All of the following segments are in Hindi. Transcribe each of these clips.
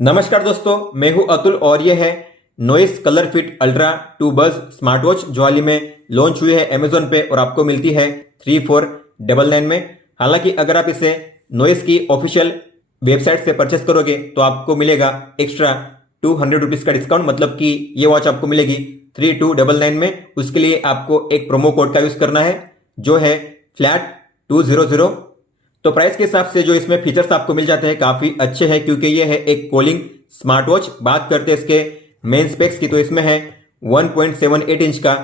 नमस्कार दोस्तों, मैं हूं अतुल और ये है नॉइस कलर फिट अल्ट्रा 2 बज स्मार्ट वॉच जो हाल ही में लॉन्च हुई है अमेजोन पे और आपको मिलती है 3499 में। हालांकि अगर आप इसे नॉइस की ऑफिशियल वेबसाइट से परचेस करोगे तो आपको मिलेगा एक्स्ट्रा 200 रुपीज का डिस्काउंट, मतलब कि ये वॉच आपको मिलेगी 3299 में। उसके लिए आपको एक प्रोमो कोड का यूज करना है जो है फ्लैट 200। तो प्राइस के हिसाब से जो इसमें फीचर्स आपको मिल जाते हैं काफी अच्छे हैं, क्योंकि ये है एक कूलिंग स्मार्ट वॉच। बात करते हैं इसके मेन स्पेक्स की तो इसमें है 1.78 इंच का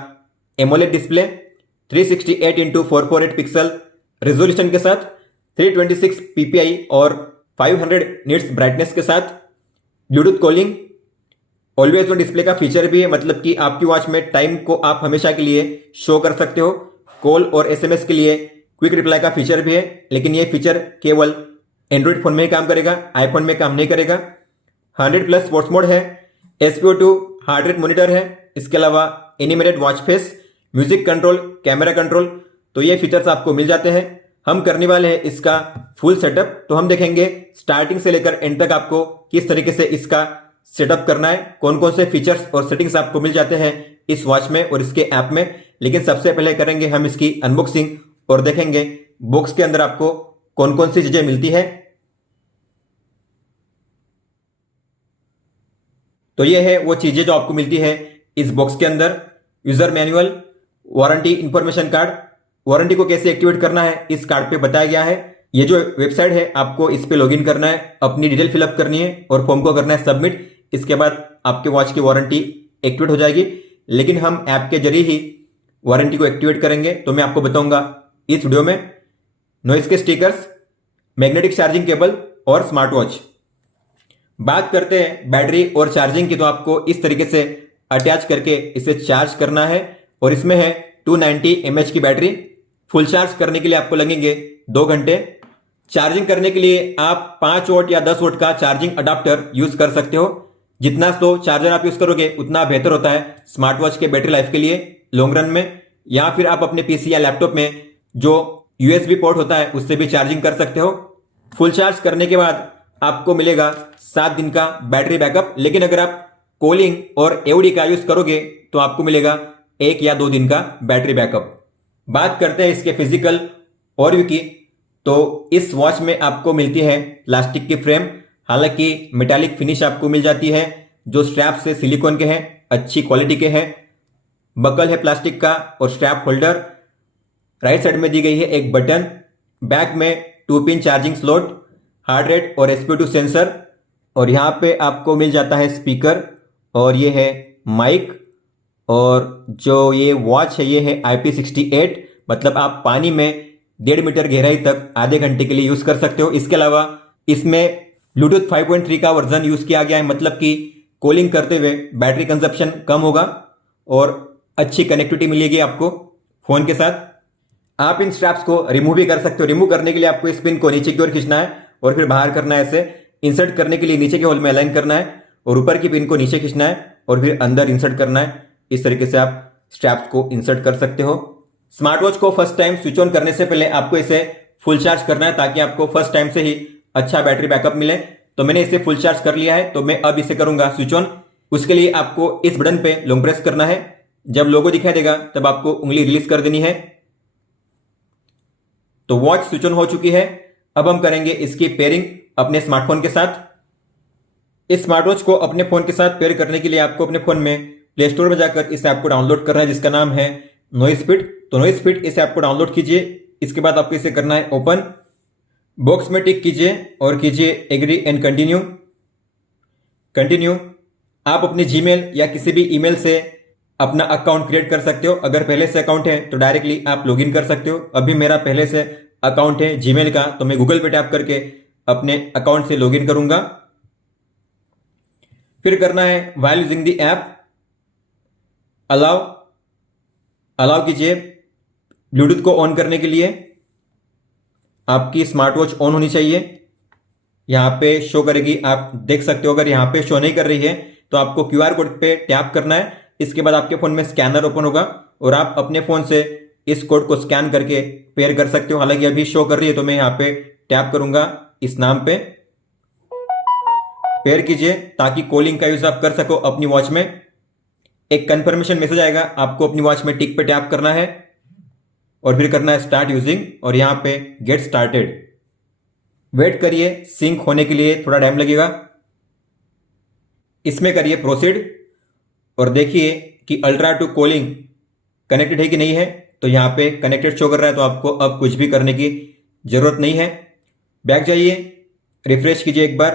AMOLED display, 368 into 448 pixel resolution के साथ, 326 ppi और 500 निट्स ब्राइटनेस के साथ, Bluetooth calling, always on display का फीचर भी है, मतलब कि आपकी वॉच में टाइम को आप हमेशा के लिए शो कर सकते हो। कॉल और एसएमएस के लिए क्विक रिप्लाई का फीचर भी है, लेकिन ये फीचर केवल एंड्रॉइड फोन में ही काम करेगा, आईफोन में काम नहीं करेगा। 100+ स्पोर्ट्स मोड है, SpO2 हार्ट रेट मॉनिटर है, इसके अलावा animated watch face, music control, camera control, तो ये फीचर्स आपको मिल जाते हैं। हम करने वाले हैं इसका फुल सेटअप, तो हम देखेंगे स्टार्टिंग से लेकर एंड तक आपको किस तरीके से इसका सेटअप करना है, कौन कौन से फीचर्स और सेटिंग्स आपको मिल जाते हैं इस वॉच में और इसके ऐप में। लेकिन सबसे पहले करेंगे हम इसकी अनबॉक्सिंग और देखेंगे बॉक्स के अंदर आपको कौन कौन सी चीजें मिलती है। तो ये है वो चीजें जो आपको मिलती है इस बॉक्स के अंदर। User manual, warranty information card, warranty को कैसे एक्टिवेट करना है इस कार्ड पे बताया गया है। ये जो वेबसाइट है आपको इस पे लॉगिन करना है, अपनी डिटेल फिलअप करनी है और फॉर्म को करना है सबमिट। इसके बाद आपके वॉच की वारंटी एक्टिवेट हो जाएगी। लेकिन हम ऐप के जरिए ही वारंटी को एक्टिवेट करेंगे, तो मैं आपको बताऊंगा इस वीडियो में नॉइस के स्टिकर्स, मैग्नेटिक चार्जिंग केबल और स्मार्ट वॉच। बात करते हैं बैटरी और चार्जिंग की, तो आपको इस तरीके से अटैच करके इसे चार्ज करना है और इसमें है 290 mAh की बैटरी। फुल चार्ज करने के लिए आपको लगेंगे 2 घंटे। चार्जिंग करने के लिए आप 5 वोल्ट या 10 वोल्ट का चार्जिंग अडाप्टर यूज कर सकते हो। जितना स्लो चार्जर आप यूज करोगे उतना बेहतर होता है स्मार्ट वॉच के बैटरी लाइफ के लिए लॉन्ग रन में। या फिर आप अपने पीसी या लैपटॉप में जो USB पोर्ट होता है उससे भी चार्जिंग कर सकते हो। फुल चार्ज करने के बाद आपको मिलेगा 7 दिन का बैटरी बैकअप, लेकिन अगर आप कॉलिंग और AOD का यूज करोगे तो आपको मिलेगा 1 या 2 दिन का बैटरी बैकअप। बात करते हैं इसके फिजिकल ओवरव्यू की, तो इस वॉच में आपको मिलती है प्लास्टिक की फ्रेम, हालांकि मेटालिक फिनिश आपको मिल जाती है। जो स्ट्रैप से सिलिकॉन के हैं, अच्छी क्वालिटी के हैं। बकल है प्लास्टिक का और स्ट्रैप होल्डर। राइट साइड में दी गई है एक बटन। बैक में 2 pin charging slot, heart rate और SpO2 सेंसर, और यहाँ पे आपको मिल जाता है स्पीकर और ये है माइक। और जो ये वॉच है ये है IP68, मतलब आप पानी में 1.5 मीटर गहराई तक आधे घंटे के लिए यूज कर सकते हो। इसके अलावा इसमें ब्लूटूथ 5.3 का वर्जन यूज किया गया है, मतलब कि कॉलिंग करते हुए बैटरी कंजप्शन कम होगा और अच्छी कनेक्टिविटी मिलेगी आपको फोन के साथ। आप इन स्ट्रैप्स को रिमूव भी कर सकते हो। रिमूव करने के लिए आपको इस पिन को नीचे की ओर खींचना है और फिर बाहर करना है। ऐसे इंसर्ट करने के लिए नीचे के होल में अलाइन करना है और ऊपर की पिन को नीचे खींचना है और फिर अंदर इंसर्ट करना है। इस तरीके से आप स्ट्रैप्स को इंसर्ट कर सकते हो। स्मार्ट वॉच को फर्स्ट टाइम स्विच ऑन करने से पहले आपको इसे फुल चार्ज करना है, ताकि आपको फर्स्ट टाइम से ही अच्छा बैटरी बैकअप मिले। तो मैंने इसे फुल चार्ज कर लिया है, तो मैं अब इसे करूंगा स्विच ऑन। उसके लिए आपको इस बटन पे लॉन्ग प्रेस करना है। जब लोगो दिखाई देगा तब आपको उंगली रिलीज कर देनी है। तो वॉच स्विच ऑन हो चुकी है। अब हम करेंगे इसकी पेयरिंग अपने स्मार्टफोन के साथ। इस स्मार्ट वॉच को अपने फोन के साथ पेयर करने के लिए आपको अपने फोन में प्ले स्टोर में जाकर इस ऐप को डाउनलोड करना है, जिसका नाम है नॉइस फिट। तो नॉइस फिट इस ऐप को डाउनलोड कीजिए। इसके बाद आपको इसे करना है ओपन। बॉक्स में टिक कीजिए और कीजिए एग्री एंड कंटिन्यू। कंटिन्यू। आप अपने जीमेल या किसी भी ईमेल से अपना अकाउंट क्रिएट कर सकते हो। अगर पहले से अकाउंट है तो डायरेक्टली आप लॉगिन कर सकते हो। अभी मेरा पहले से अकाउंट है जीमेल का, तो मैं गूगल पे टैप करके अपने अकाउंट से लॉगिन करूंगा। फिर करना है while using the app, allow. Allow कीजिए। ब्लूटूथ को ऑन करने के लिए आपकी स्मार्ट वॉच ऑन होनी चाहिए। यहां पे शो करेगी, आप देख सकते हो। अगर यहां पे शो नहीं कर रही है तो आपको QR कोड पे टैप करना है। इसके बाद आपके फोन में स्कैनर ओपन होगा और आप अपने फोन से इस कोड को स्कैन करके पेयर कर सकते हो। हालांकि अभी शो कर रही है तो मैं यहाँ पे टैप करूंगा इस नाम पे। पेयर कीजिए ताकि कॉलिंग का यूज आप कर सको अपनी वॉच में। एक कंफर्मेशन मैसेज आएगा, आपको अपनी वॉच में टिक पे टैप करना है और फिर करना है स्टार्ट यूजिंग और यहां पे गेट स्टार्टेड। वेट करिए, सिंक होने के लिए थोड़ा टाइम लगेगा। इसमें करिए प्रोसीड और देखिए कि अल्ट्रा टू कॉलिंग कनेक्टेड है कि नहीं है। तो यहां पे कनेक्टेड शो कर रहा है, तो आपको अब कुछ भी करने की जरूरत नहीं है। बैक जाइए, रिफ्रेश कीजिए एक बार।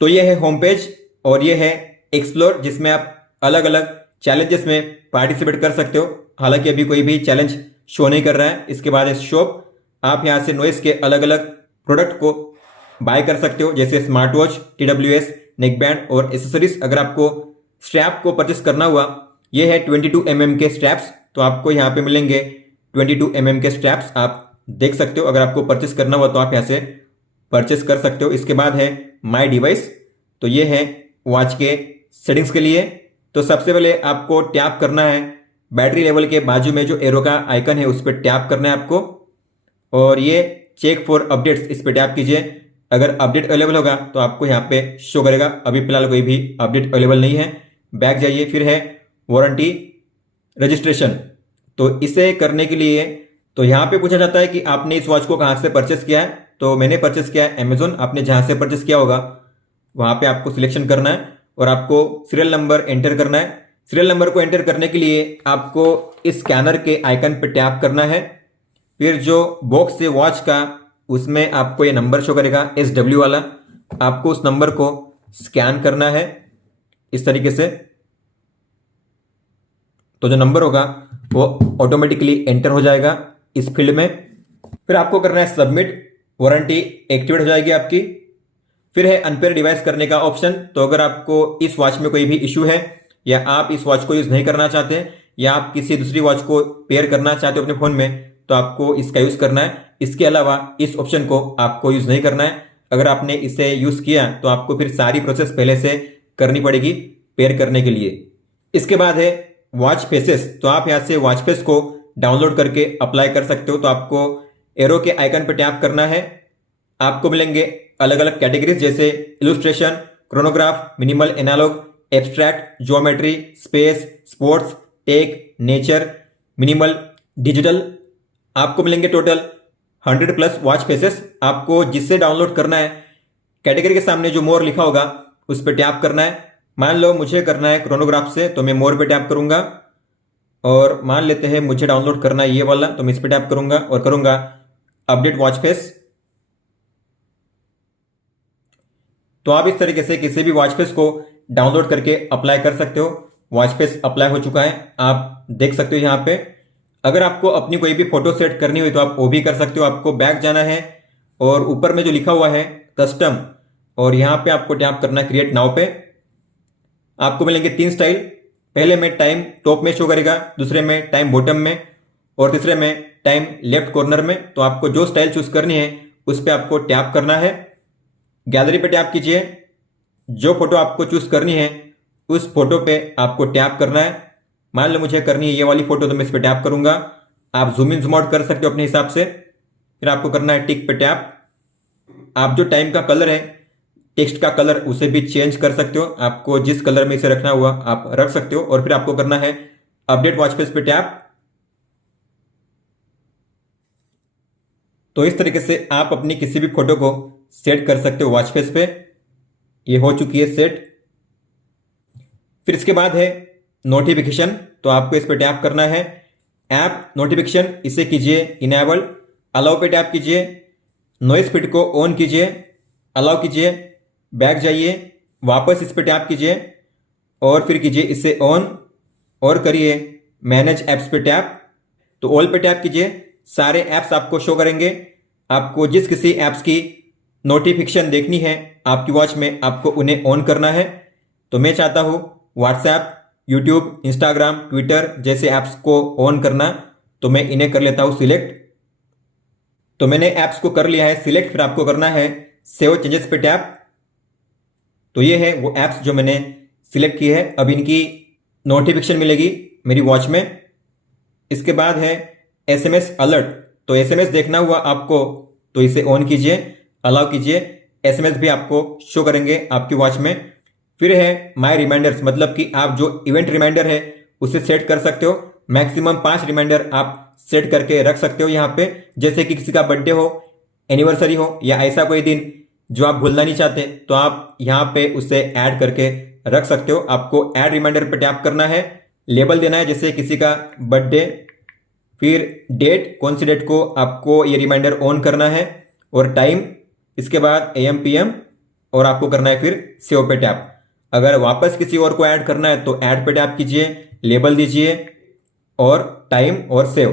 तो ये है होम पेज और ये है एक्सप्लोर, जिसमें आप अलग अलग चैलेंजेस में पार्टिसिपेट कर सकते हो। हालांकि अभी कोई भी चैलेंज शो नहीं कर रहा है। इसके बाद है शॉप, आप यहां से नॉइस के अलग अलग प्रोडक्ट को बाय कर सकते हो, जैसे smart watch, TWS, neck band और एसेसरीज। अगर आपको स्ट्रैप को परचेस करना हुआ, ये है 22 mm के स्ट्रैप्स, तो आपको यहाँ पे मिलेंगे 22 mm के स्ट्रैप्स, आप देख सकते हो। अगर आपको परचेस करना हुआ तो आप यहाँ से परचेस कर सकते हो। इसके बाद है माई डिवाइस, तो ये है वॉच के सेटिंग्स के लिए। तो सबसे पहले आपको टैप करना है बैटरी लेवल के बाजू में जो एरो का आइकन है उस पर टैप करना है आपको, और ये चेक फॉर अपडेट्स इस पर टैप कीजिए। अगर अपडेट अवेलेबल होगा तो आपको यहाँ पे शो करेगा। अभी फिलहाल कोई भी अपडेट अवेलेबल नहीं है। बैक जाइए, फिर है वारंटी रजिस्ट्रेशन। तो इसे करने के लिए तो यहाँ पे पूछा जाता है कि आपने इस वॉच को कहाँ से परचेस किया है। तो मैंने परचेस किया है अमेजोन। आपने जहाँ से परचेस किया होगा वहाँ पे आपको सिलेक्शन करना है और आपको सीरियल नंबर एंटर करना है। सीरियल नंबर को एंटर करने के लिए आपको इस स्कैनर के आइकन पर टैप करना है। फिर जो बॉक्स है वॉच का, उसमें आपको ये नंबर शो करेगा SW वाला। आपको उस नंबर को स्कैन करना है इस तरीके से। तो जो नंबर होगा वो ऑटोमेटिकली एंटर हो जाएगा इस फील्ड में। फिर आपको करना है सबमिट, वारंटी एक्टिवेट हो जाएगी आपकी। फिर है अनपेयर डिवाइस करने का ऑप्शन। तो अगर आपको इस वॉच में कोई भी इशू है या आप इस वॉच को यूज नहीं करना चाहते या आप किसी दूसरी वॉच को पेयर करना चाहते हो अपने फोन में, तो आपको इसका यूज करना है। इसके अलावा इस ऑप्शन को आपको यूज नहीं करना है। अगर आपने इसे यूज किया तो आपको फिर सारी प्रोसेस पहले से करनी पड़ेगी पेयर करने के लिए। इसके बाद है वॉच फेसेस। तो आप यहाँ से वॉच फेस को डाउनलोड करके अप्लाई कर सकते हो। तो आपको एरो के आइकन पर टैप करना है। आपको मिलेंगे अलग अलग कैटेगरीज, जैसे illustration, chronograph, minimal analogue, abstract, geometry, space, sports, tech, nature, minimal, digital. आपको मिलेंगे टोटल 100+ वॉच फेसेस। आपको जिससे डाउनलोड करना है, कैटेगरी के सामने जो मोर लिखा होगा उस पर टैप करना है। मान लो मुझे करना है क्रोनोग्राफ से, तो मैं मोर पे टैप करूंगा। और मान लेते हैं मुझे डाउनलोड करना है ये वाला, तो मैं इस पर टैप करूंगा और करूंगा अपडेट वॉच फेस। तो आप इस तरीके से किसी भी वॉच फेस को डाउनलोड करके अप्लाई कर सकते हो। वॉच फेस अप्लाई हो चुका है, आप देख सकते हो यहाँ पे। अगर आपको अपनी कोई भी फोटो सेट करनी हुई तो आप वो भी कर सकते हो। आपको बैक जाना है और ऊपर में जो लिखा हुआ है कस्टम, और यहाँ पे आपको टैप करना है क्रिएट नाउ पे। आपको मिलेंगे 3 स्टाइल। पहले में टाइम टॉप में शो करेगा, दूसरे में टाइम बॉटम में, और तीसरे में टाइम लेफ्ट कॉर्नर में। तो आपको जो स्टाइल चूज करनी है उस पर आपको टैप करना है। गैलरी पे टैप कीजिए। जो फोटो आपको चूज करनी है उस फोटो पे आपको टैप करना है। मान लो मुझे करनी है ये वाली फोटो, तो मैं इस पर टैप करूंगा। आप जूम इन जूम आउट कर सकते हो अपने हिसाब से। फिर आपको करना है टिक पे टैप। आप जो टाइम का कलर है, टेक्स्ट का कलर, उसे भी चेंज कर सकते हो। आपको जिस कलर में इसे रखना हुआ आप रख सकते हो। और फिर आपको करना है अपडेट वॉच फेस पे टैप। तो इस तरीके से आप अपनी किसी भी फोटो को सेट कर सकते हो वॉच फेस पे। ये हो चुकी है सेट। फिर इसके बाद है नोटिफिकेशन। तो आपको इस पर टैप करना है। ऐप नोटिफिकेशन, इसे कीजिए इनेबल। अलाउ पे टैप कीजिए। नॉइस फीड को ऑन कीजिए, अलाउ कीजिए। बैक जाइए, वापस इस पर टैप कीजिए और फिर कीजिए इसे ऑन और करिए मैनेज ऐप्स पे टैप। तो ऑल पे टैप कीजिए। सारे ऐप्स आपको शो करेंगे। आपको जिस किसी ऐप्स की नोटिफिकेशन देखनी है आपकी वॉच में, आपको उन्हें ऑन करना है। तो मैं चाहता हूं व्हाट्सएप, यूट्यूब, इंस्टाग्राम, ट्विटर जैसे ऐप्स को ऑन करना, तो मैं इन्हें कर लेता हूं सिलेक्ट। तो मैंने ऐप्स को कर लिया है सिलेक्ट। फिर आपको करना है सेव चेंजेस पे टैप। तो ये है वो ऐप्स जो मैंने सिलेक्ट की है। अब इनकी नोटिफिकेशन मिलेगी मेरी वॉच में। इसके बाद है SMS अलर्ट। तो SMS देखना हुआ आपको, तो इसे ऑन कीजिए, अलाउ कीजिए। एसएमएस भी आपको शो करेंगे आपकी वॉच में। फिर है माय रिमाइंडर्स, मतलब कि आप जो इवेंट रिमाइंडर है उसे सेट कर सकते हो। मैक्सिमम 5 रिमाइंडर आप सेट करके रख सकते हो यहाँ पे, जैसे कि किसी का बर्थडे हो, एनिवर्सरी हो या ऐसा कोई दिन जो आप भूलना नहीं चाहते, तो आप यहाँ पे उसे ऐड करके रख सकते हो। आपको ऐड रिमाइंडर पे टैप करना है, लेबल देना है जैसे किसी का बर्थडे, फिर डेट, कौन सी डेट को आपको ये रिमाइंडर ऑन करना है, और टाइम, इसके बाद AM PM, और आपको करना है फिर सेव पे टैप। अगर वापस किसी और को ऐड करना है तो ऐड पे टैप कीजिए, लेबल दीजिए और टाइम और सेव,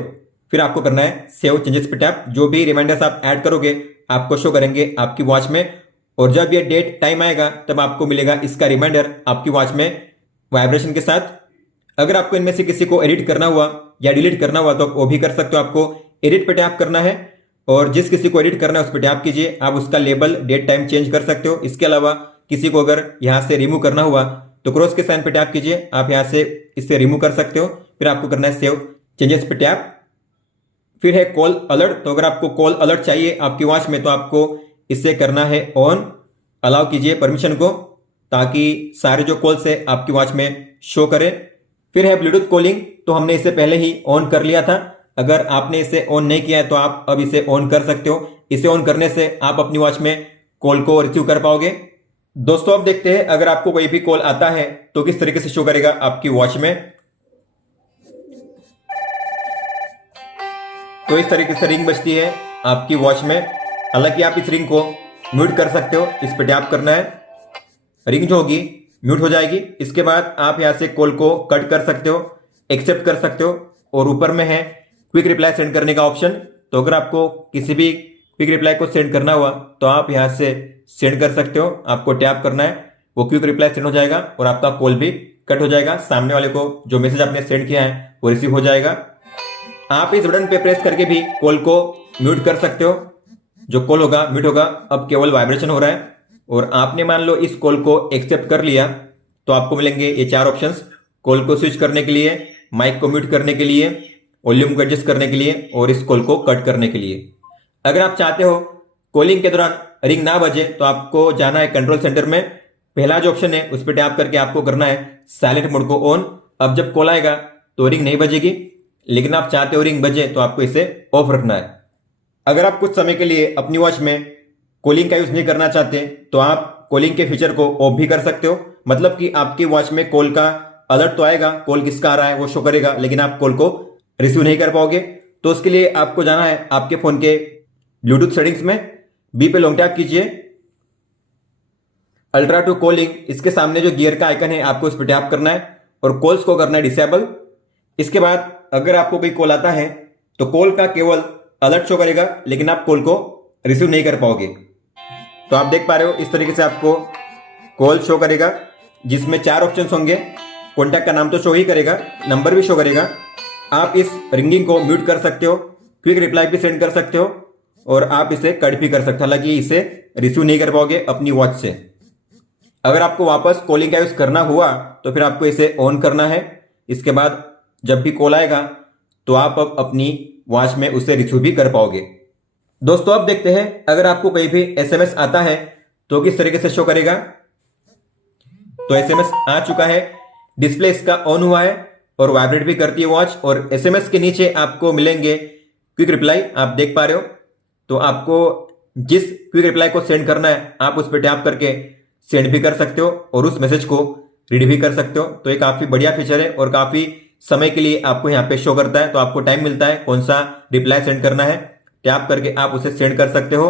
फिर आपको करना है सेव चेंजेस पे टैप। जो भी रिमाइंडर्स आप ऐड करोगे आपको शो करेंगे आपकी वॉच में, और जब ये डेट टाइम आएगा तब आपको मिलेगा इसका रिमाइंडर आपकी वॉच में वाइब्रेशन के साथ। अगर आपको इनमें से किसी को एडिट करना हुआ या डिलीट करना हुआ तो आप वो भी कर सकते हो। आपको एडिट पे टैप करना है और जिस किसी को एडिट करना है उस पर टैप कीजिए। आप उसका लेबल, डेट, टाइम चेंज कर सकते हो। इसके अलावा किसी को अगर यहाँ से रिमूव करना हुआ तो क्रॉस के साइन पे टैप कीजिए, आप यहाँ से इसे रिमूव कर सकते हो। फिर आपको करना है सेव चेंजेस पे टैप। फिर है कॉल अलर्ट, तो अगर आपको कॉल अलर्ट चाहिए आपकी वॉच में तो आपको इसे करना है ऑन, अलाउ कीजिए परमिशन को, ताकि सारे जो कॉल्स है आपकी वॉच में शो करे। फिर है ब्लूटूथ कॉलिंग, तो हमने इसे पहले ही ऑन कर लिया था। अगर आपने इसे ऑन नहीं किया है तो आप अब इसे ऑन कर सकते हो। इसे ऑन करने से आप अपनी वॉच में कॉल को रिसीव कर पाओगे। दोस्तों अब देखते हैं अगर आपको कोई भी कॉल आता है तो किस तरीके से शो करेगा आपकी वॉच में। तो इस तरीके से रिंग बजती है आपकी वॉच में। हालांकि आप इस रिंग को म्यूट कर सकते हो, इस पर टैप करना है, रिंग जो होगी म्यूट हो जाएगी। इसके बाद आप यहां से कॉल को कट कर सकते हो, एक्सेप्ट कर सकते हो, और ऊपर में है क्विक रिप्लाई सेंड करने का ऑप्शन। तो अगर आपको किसी भी क्विक रिप्लाई को सेंड करना हुआ तो आप यहां से सेंड कर सकते हो। आपको टैप करना है, वो क्विक रिप्लाई सेंड हो जाएगा और आपका कॉल भी कट हो जाएगा। सामने वाले को जो मैसेज आपने सेंड किया है वो रिसीव हो जाएगा। आप इस बटन पे प्रेस करके भी कॉल को म्यूट कर सकते हो। जो कॉल होगा म्यूट होगा, अब केवल वाइब्रेशन हो रहा है। और आपने मान लो इस कॉल को एक्सेप्ट कर लिया तो आपको मिलेंगे ये 4 ऑप्शंस, कॉल को स्विच करने के लिए, माइक को म्यूट करने के लिए, वॉल्यूम को एडजस्ट करने के लिए, और इस कॉल को कट करने के लिए। अगर आप चाहते हो कॉलिंग के दौरान रिंग ना बजे तो आपको जाना है कंट्रोल सेंटर में। पहला जो ऑप्शन है उस पर टैप करके आपको करना है साइलेंट मोड को ऑन। अब जब कॉल आएगा तो रिंग नहीं बजेगी, लेकिन आप चाहते हो रिंग बजे तो आपको इसे ऑफ रखना है। अगर आप कुछ समय के लिए अपनी वॉच में कॉलिंग का यूज नहीं करना चाहते तो आप कॉलिंग के फीचर को ऑफ भी कर सकते हो। मतलब कि आपकी वॉच में कॉल का अलर्ट तो आएगा, कॉल किसका आ रहा है वो शो करेगा, लेकिन आप कॉल को रिसीव नहीं कर पाओगे। तो उसके लिए आपको जाना है आपके फोन के ब्लूटूथ सेटिंग्स में, बी पे लॉन्ग टैप कीजिए, अल्ट्रा टू कॉलिंग, इसके सामने जो गियर का आइकन है आपको इस पर टैप करना है और कॉल्स को करना है डिसेबल। इसके बाद अगर आपको कोई कॉल आता है तो कॉल का केवल अलर्ट शो करेगा, लेकिन आप कॉल को रिसीव नहीं कर पाओगे। तो आप देख पा रहे हो इस तरीके से आपको कॉल शो करेगा, जिसमें 4 ऑप्शन होंगे। कॉन्टैक्ट का नाम तो शो ही करेगा, नंबर भी शो करेगा। आप इस रिंगिंग को म्यूट कर सकते हो, क्विक रिप्लाई भी सेंड कर सकते हो, और आप इसे कट भी कर सकते हो। हालांकि इसे रिसीव नहीं कर पाओगे अपनी वॉच से। अगर आपको वापस कॉलिंग का यूज करना हुआ तो फिर आपको इसे ऑन करना है। इसके बाद जब भी कॉल आएगा तो आप अब अपनी वॉच में उसे रिसीव भी कर पाओगे। दोस्तों अब देखते हैं अगर आपको कहीं भी एसएमएस आता है तो किस तरीके से शो करेगा। तो एसएमएस आ चुका है, डिस्प्ले इसका ऑन हुआ है और वाइब्रेट भी करती है वॉच, और एसएमएस के नीचे आपको मिलेंगे क्विक रिप्लाई, आप देख पा रहे हो। तो आपको जिस क्विक रिप्लाई को सेंड करना है आप उस पर टैप करके सेंड भी कर सकते हो और उस मैसेज को रीड भी कर सकते हो। तो ये काफी बढ़िया फीचर है और काफी समय के लिए आपको यहाँ पे शो करता है। तो आपको टाइम मिलता है कौन सा रिप्लाई सेंड करना है, टैप करके आप उसे सेंड कर सकते हो।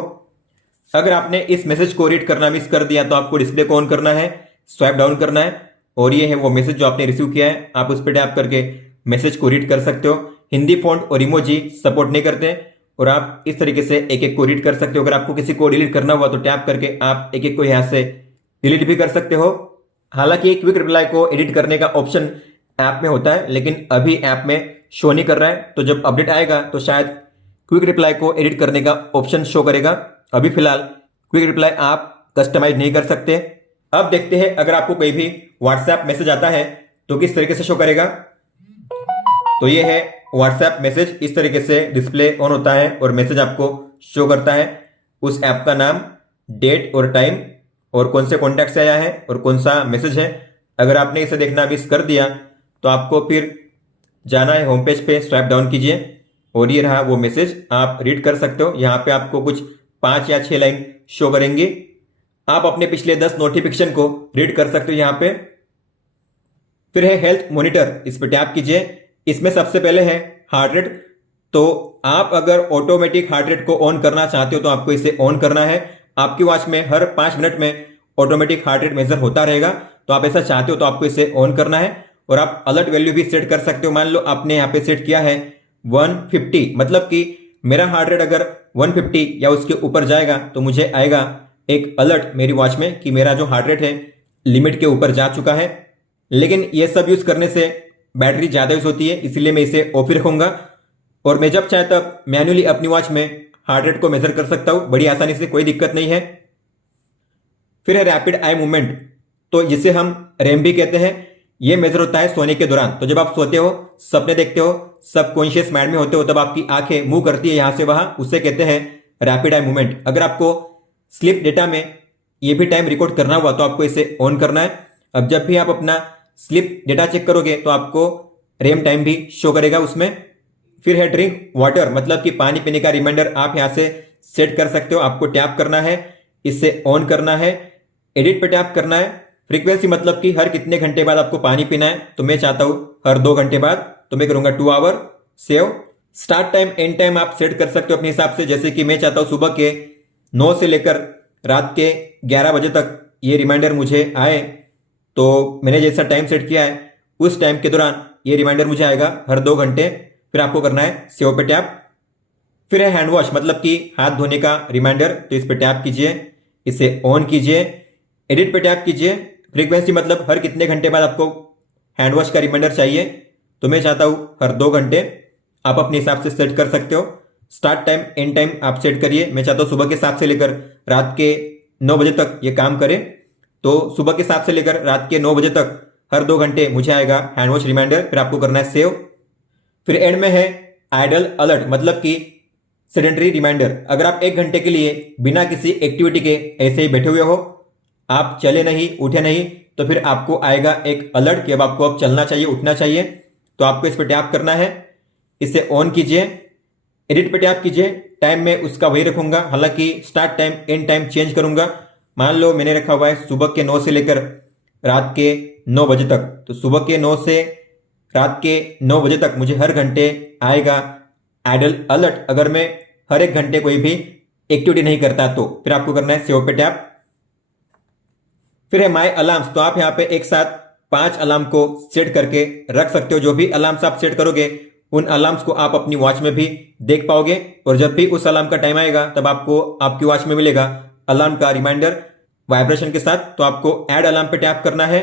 अगर आपने इस मैसेज को रीड करना मिस कर दिया तो आपको डिस्प्ले को ऑन करना है, स्वाइप डाउन करना है, और ये है वो मैसेज जो आपने रिसीव किया है। आप उस पर टैप करके मैसेज को रीड कर सकते हो। हिंदी फॉन्ट और इमोजी सपोर्ट नहीं करते, और आप इस तरीके से एक एक को रीड कर सकते हो। अगर आपको किसी को डिलीट करना हुआ तो टैप करके आप एक एक को यहाँ से डिलीट भी कर सकते हो। हालांकि क्विक रिप्लाई को एडिट करने का ऑप्शन ऐप में होता है, लेकिन अभी ऐप में शो नहीं कर रहा है। तो जब अपडेट आएगा तो शायद क्विक रिप्लाई को एडिट करने का ऑप्शन शो करेगा। अभी फिलहाल क्विक रिप्लाई आप कस्टमाइज नहीं कर सकते। अब देखते हैं अगर आपको कोई भी व्हाट्सएप मैसेज आता है तो किस तरीके से शो करेगा। तो ये है व्हाट्सएप मैसेज, इस तरीके से डिस्प्ले ऑन होता है और मैसेज आपको शो करता है। उस ऐप का नाम डेट और टाइम और कौन से कॉन्टैक्ट से आया है और कौन सा मैसेज है। अगर आपने इसे देखना मिस कर दिया तो आपको फिर जाना है होम पेज पे, स्वाइप डाउन कीजिए और ये रहा वो मैसेज, आप रीड कर सकते हो। यहाँ पे आपको कुछ 5 या 6 लाइन शो करेंगे। आप अपने पिछले 10 नोटिफिकेशन को रीड कर सकते हो यहाँ पे। फिर है हेल्थ मॉनिटर, इस पर टैप कीजिए। इसमें सबसे पहले है हार्ट रेट। तो आप अगर ऑटोमेटिक हार्ट रेट को ऑन करना चाहते हो तो आपको इसे ऑन करना है। आपकी वॉच में हर 5 मिनट में ऑटोमेटिक हार्ट रेट मेजर होता रहेगा। तो आप ऐसा चाहते हो तो आपको इसे ऑन करना है। और आप अलर्ट वैल्यू भी सेट कर सकते हो। मान लो आपने यहाँ पे सेट किया है 150, मतलब कि मेरा हार्ट रेट अगर 150 या उसके ऊपर जाएगा तो मुझे आएगा एक अलर्ट मेरी वॉच में कि मेरा जो हार्ट रेट है लिमिट के ऊपर जा चुका है। लेकिन ये सब यूज करने से बैटरी ज्यादा यूज होती है, इसलिए मैं इसे ऑफ ही रखूंगा। और मैं जब चाहे तब मैन्युअली अपनी वॉच में हार्ट रेट को मेजर कर सकता हूं बड़ी आसानी से, कोई दिक्कत नहीं है। फिर है रैपिड आई मूवमेंट, तो जिसे हम रैम भी कहते हैं। यह मेजर होता है सोने के दौरान। तो जब आप सोते हो, सपने देखते हो, सबकॉन्शियस माइंड में होते हो, तब आपकी आंखें मूव करती है यहां से वहां, उसे कहते हैं रैपिड आई मूवमेंट। अगर आपको स्लीप डेटा में यह भी टाइम रिकॉर्ड करना हुआ तो आपको इसे ऑन करना है। अब जब भी आप अपना स्लीप डेटा चेक करोगे तो आपको रैम टाइम भी शो करेगा उसमें। फिर है ड्रिंक वाटर, मतलब कि पानी पीने का रिमाइंडर आप यहां से सेट कर सकते हो। आपको टैप करना है, इसे ऑन करना है, एडिट पे टैप करना है। फ्रीक्वेंसी मतलब कि हर कितने घंटे बाद आपको पानी पीना है, तो मैं चाहता हूं हर 2 घंटे बाद, तो मैं करूंगा 2 hour. Save start time end time आप सेट कर सकते हो अपने हिसाब से। जैसे कि मैं चाहता हूं सुबह के 9 से लेकर रात के 11 बजे तक ये रिमाइंडर मुझे आए, तो मैंने जैसा टाइम सेट किया है उस टाइम के दौरान ये रिमाइंडर मुझे आएगा हर 2 घंटे। फिर आपको करना है सेव पे टैप। फिर है हैंड वॉश, मतलब कि हाथ धोने का रिमाइंडर, तो इस पे टैप कीजिए, इसे ऑन कीजिए, एडिट पे टैप कीजिए। फ्रीक्वेंसी मतलब हर कितने घंटे बाद आपको हैंड वॉश का रिमाइंडर चाहिए, तो मैं चाहता हूं हर 2 घंटे। आप अपने हिसाब से सेट कर सकते हो। स्टार्ट टाइम एंड टाइम आप सेट करिए। मैं चाहता हूं सुबह के 7 से लेकर रात के 9 बजे तक ये काम करे, तो सुबह के 7 से लेकर रात के 9 बजे तक हर 2 घंटे मुझे आएगा हैंड वॉश रिमाइंडर। फिर आपको करना है सेव। फिर एंड में है आइडल अलर्ट, मतलब कि सेडेंटरी रिमाइंडर। अगर आप 1 घंटे के लिए बिना किसी एक्टिविटी के ऐसे ही बैठे हुए हो, आप चले नहीं, उठे नहीं, तो फिर आपको आएगा एक अलर्ट कि अब आपको अब चलना चाहिए, उठना चाहिए। तो आपको इस पर टैप करना है, इसे ऑन कीजिए, एडिट पे टैप कीजिए। टाइम में उसका वही रखूंगा, हालांकि start time end time change करूंगा। मान लो मैंने रखा हुआ है सुबह के 9 से लेकर रात के 9 बजे तक, तो सुबह के 9 से रात के 9 बजे तक मुझे हर घंटे आएगा आइडल अलर्ट, अगर मैं हर 1 घंटे कोई भी एक्टिविटी नहीं करता तो। फिर आपको करना है सेव पे टैप। फिर है माई अलार्म्स, तो आप यहाँ पे एक साथ 5 अलार्म को सेट करके रख सकते हो। जो भी अलार्म्स आप सेट करोगे उन अलार्म्स को आप अपनी वॉच में भी देख पाओगे, और जब भी उस अलार्म का टाइम आएगा तब आपको आपकी वॉच में मिलेगा अलार्म का रिमाइंडर वाइब्रेशन के साथ। तो आपको ऐड अलार्म पे टैप करना है,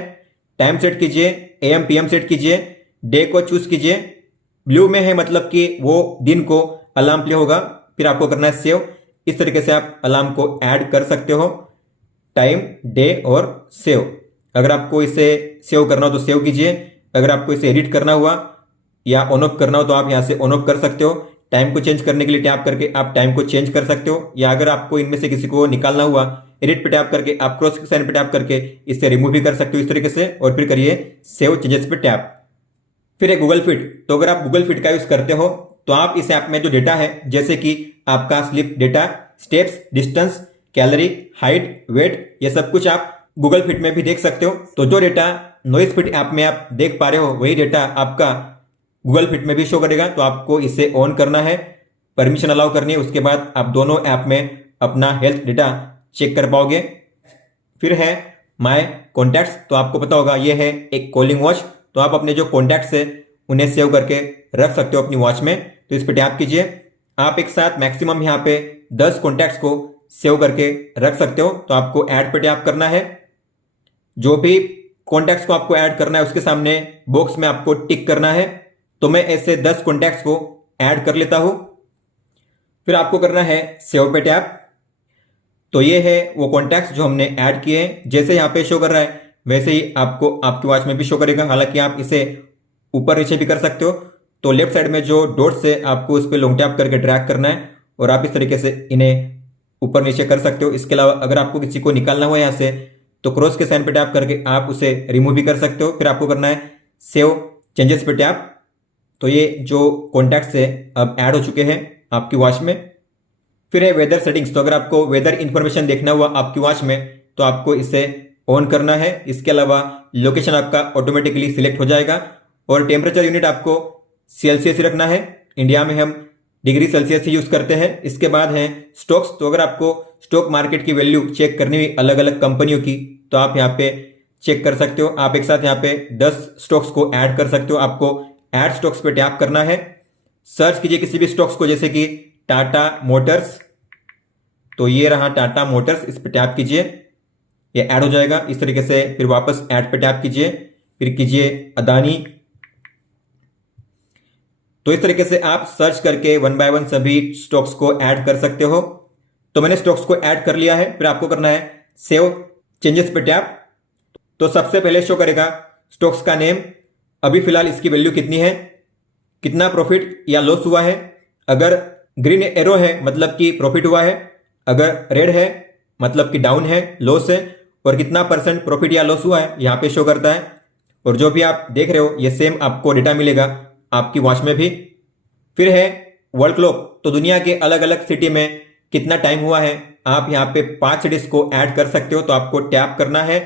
टाइम सेट कीजिए, एएम पीएम सेट कीजिए, डे को चूज कीजिए। ब्लू में है मतलब कि वो दिन को अलार्म प्ले होगा। फिर आपको करना है सेव। इस तरीके से आप अलार्म को ऐड कर सकते हो, टाइम, डे और सेव। अगर आपको इसे सेव करना हो तो सेव कीजिए। अगर आपको इसे एडिट करना हुआ या ऑन ऑफ करना हो तो आप यहां से ऑन ऑफ कर सकते हो। टाइम को चेंज करने के लिए टैप करके आप टाइम को चेंज कर सकते हो, या अगर आपको इनमें से किसी को निकालना हुआ एडिट पे टैप करके आप क्रॉस के साइन पे टैप करके इससे रिमूव भी कर सकते हो इस तरीके से। और फिर करिए सेव चेंजेस पे टैप। फिर है गूगल फिट, तो अगर आप गूगल फिट का यूज करते हो तो आप इस ऐप में जो डेटा है, जैसे कि आपका sleep data, steps, distance, calorie, height, weight, ये सब कुछ आप गूगल फिट में भी देख सकते हो। तो जो डेटा नॉइज फिट ऐप में आप देख पा रहे हो वही डेटा आपका गूगल फिट में भी शो करेगा। तो आपको इसे ऑन करना है, परमिशन अलाउ करनी है, उसके बाद आप दोनों ऐप में अपना हेल्थ डेटा चेक कर पाओगे। फिर है माय कॉन्टैक्ट्स, तो आपको पता होगा ये है एक कॉलिंग वॉच, तो आप अपने जो कॉन्टैक्ट्स है उन्हें सेव करके रख सकते हो अपनी वॉच में। तो इस पर टैप कीजिए। आप एक साथ मैक्सिमम यहाँ पे 10 कॉन्टैक्ट्स को सेव करके रख सकते हो। तो आपको ऐड पे टैप करना है, जो भी कॉन्टैक्ट्स को आपको ऐड करना है उसके सामने बॉक्स में आपको टिक करना है। तो मैं ऐसे 10 कॉन्टैक्ट्स को ऐड कर लेता हूं। फिर आपको करना है सेव पे टैप। तो ये है वो कॉन्टैक्ट्स जो हमने ऐड किए हैं। जैसे यहाँ पे शो कर रहा है वैसे ही आपको आपकी वॉच में भी शो करेगा। हालांकि आप इसे ऊपर नीचे भी कर सकते हो। तो लेफ्ट साइड में जो डॉट्स है आपको उस पर लॉन्ग टैप करके ड्रैग करना है और आप इस तरीके से इन्हें ऊपर नीचे कर सकते हो। इसके अलावा अगर आपको किसी को निकालना हुआ यहाँ से तो क्रॉस के साइन पे टैप करके आप उसे रिमूव भी कर सकते हो। फिर आपको करना है सेव चेंजेस पे टैप। तो ये जो कॉन्टैक्ट्स है अब ऐड हो चुके हैं आपकी वॉच में। फिर है वेदर सेटिंग्स। तो अगर आपको वेदर इंफॉर्मेशन देखना हुआ आपकी वॉच में तो आपको इसे ऑन करना है। इसके अलावा लोकेशन आपका ऑटोमेटिकली सिलेक्ट हो जाएगा और टेम्परेचर यूनिट आपको सेल्सियस ही रखना है। इंडिया में हम डिग्री सेल्सियस ही यूज करते हैं। इसके बाद है स्टॉक्स। तो अगर आपको स्टॉक मार्केट की वैल्यू चेक करनी हुई अलग अलग कंपनियों की तो आप यहाँ पे चेक कर सकते हो। आप एक साथ यहाँ पे 10 स्टॉक्स को ऐड कर सकते हो। आपको ऐड स्टॉक्स पे टैप करना है। सर्च कीजिए किसी भी स्टॉक्स को, जैसे कि टाटा मोटर्स। तो ये रहा टाटा मोटर्स, इस पे टैप कीजिए, ये ऐड हो जाएगा इस तरीके से। फिर वापस ऐड पे टैप कीजिए, फिर कीजिए अदानी। तो इस तरीके से आप सर्च करके 1 बाय 1 सभी स्टॉक्स को ऐड कर सकते हो। तो मैंने स्टॉक्स को ऐड कर लिया है। फिर आपको करना है सेव चेंजेस पे टैप। तो सबसे पहले शो करेगा स्टॉक्स का नेम, अभी फिलहाल इसकी वैल्यू कितनी है, कितना प्रॉफिट या लॉस हुआ है। अगर ग्रीन एरो है मतलब कि प्रॉफिट हुआ है, अगर रेड है मतलब कि डाउन है, लॉस है, और कितना % प्रॉफिट या लॉस हुआ है यहाँ पे शो करता है। और जो भी आप देख रहे हो ये सेम आपको डेटा मिलेगा आपकी वॉच में भी। फिर है वर्ल्ड क्लॉक। तो दुनिया के अलग अलग सिटी में कितना टाइम हुआ है आप यहाँ पे 5 सिटीज को ऐड कर सकते हो। तो आपको टैप करना है,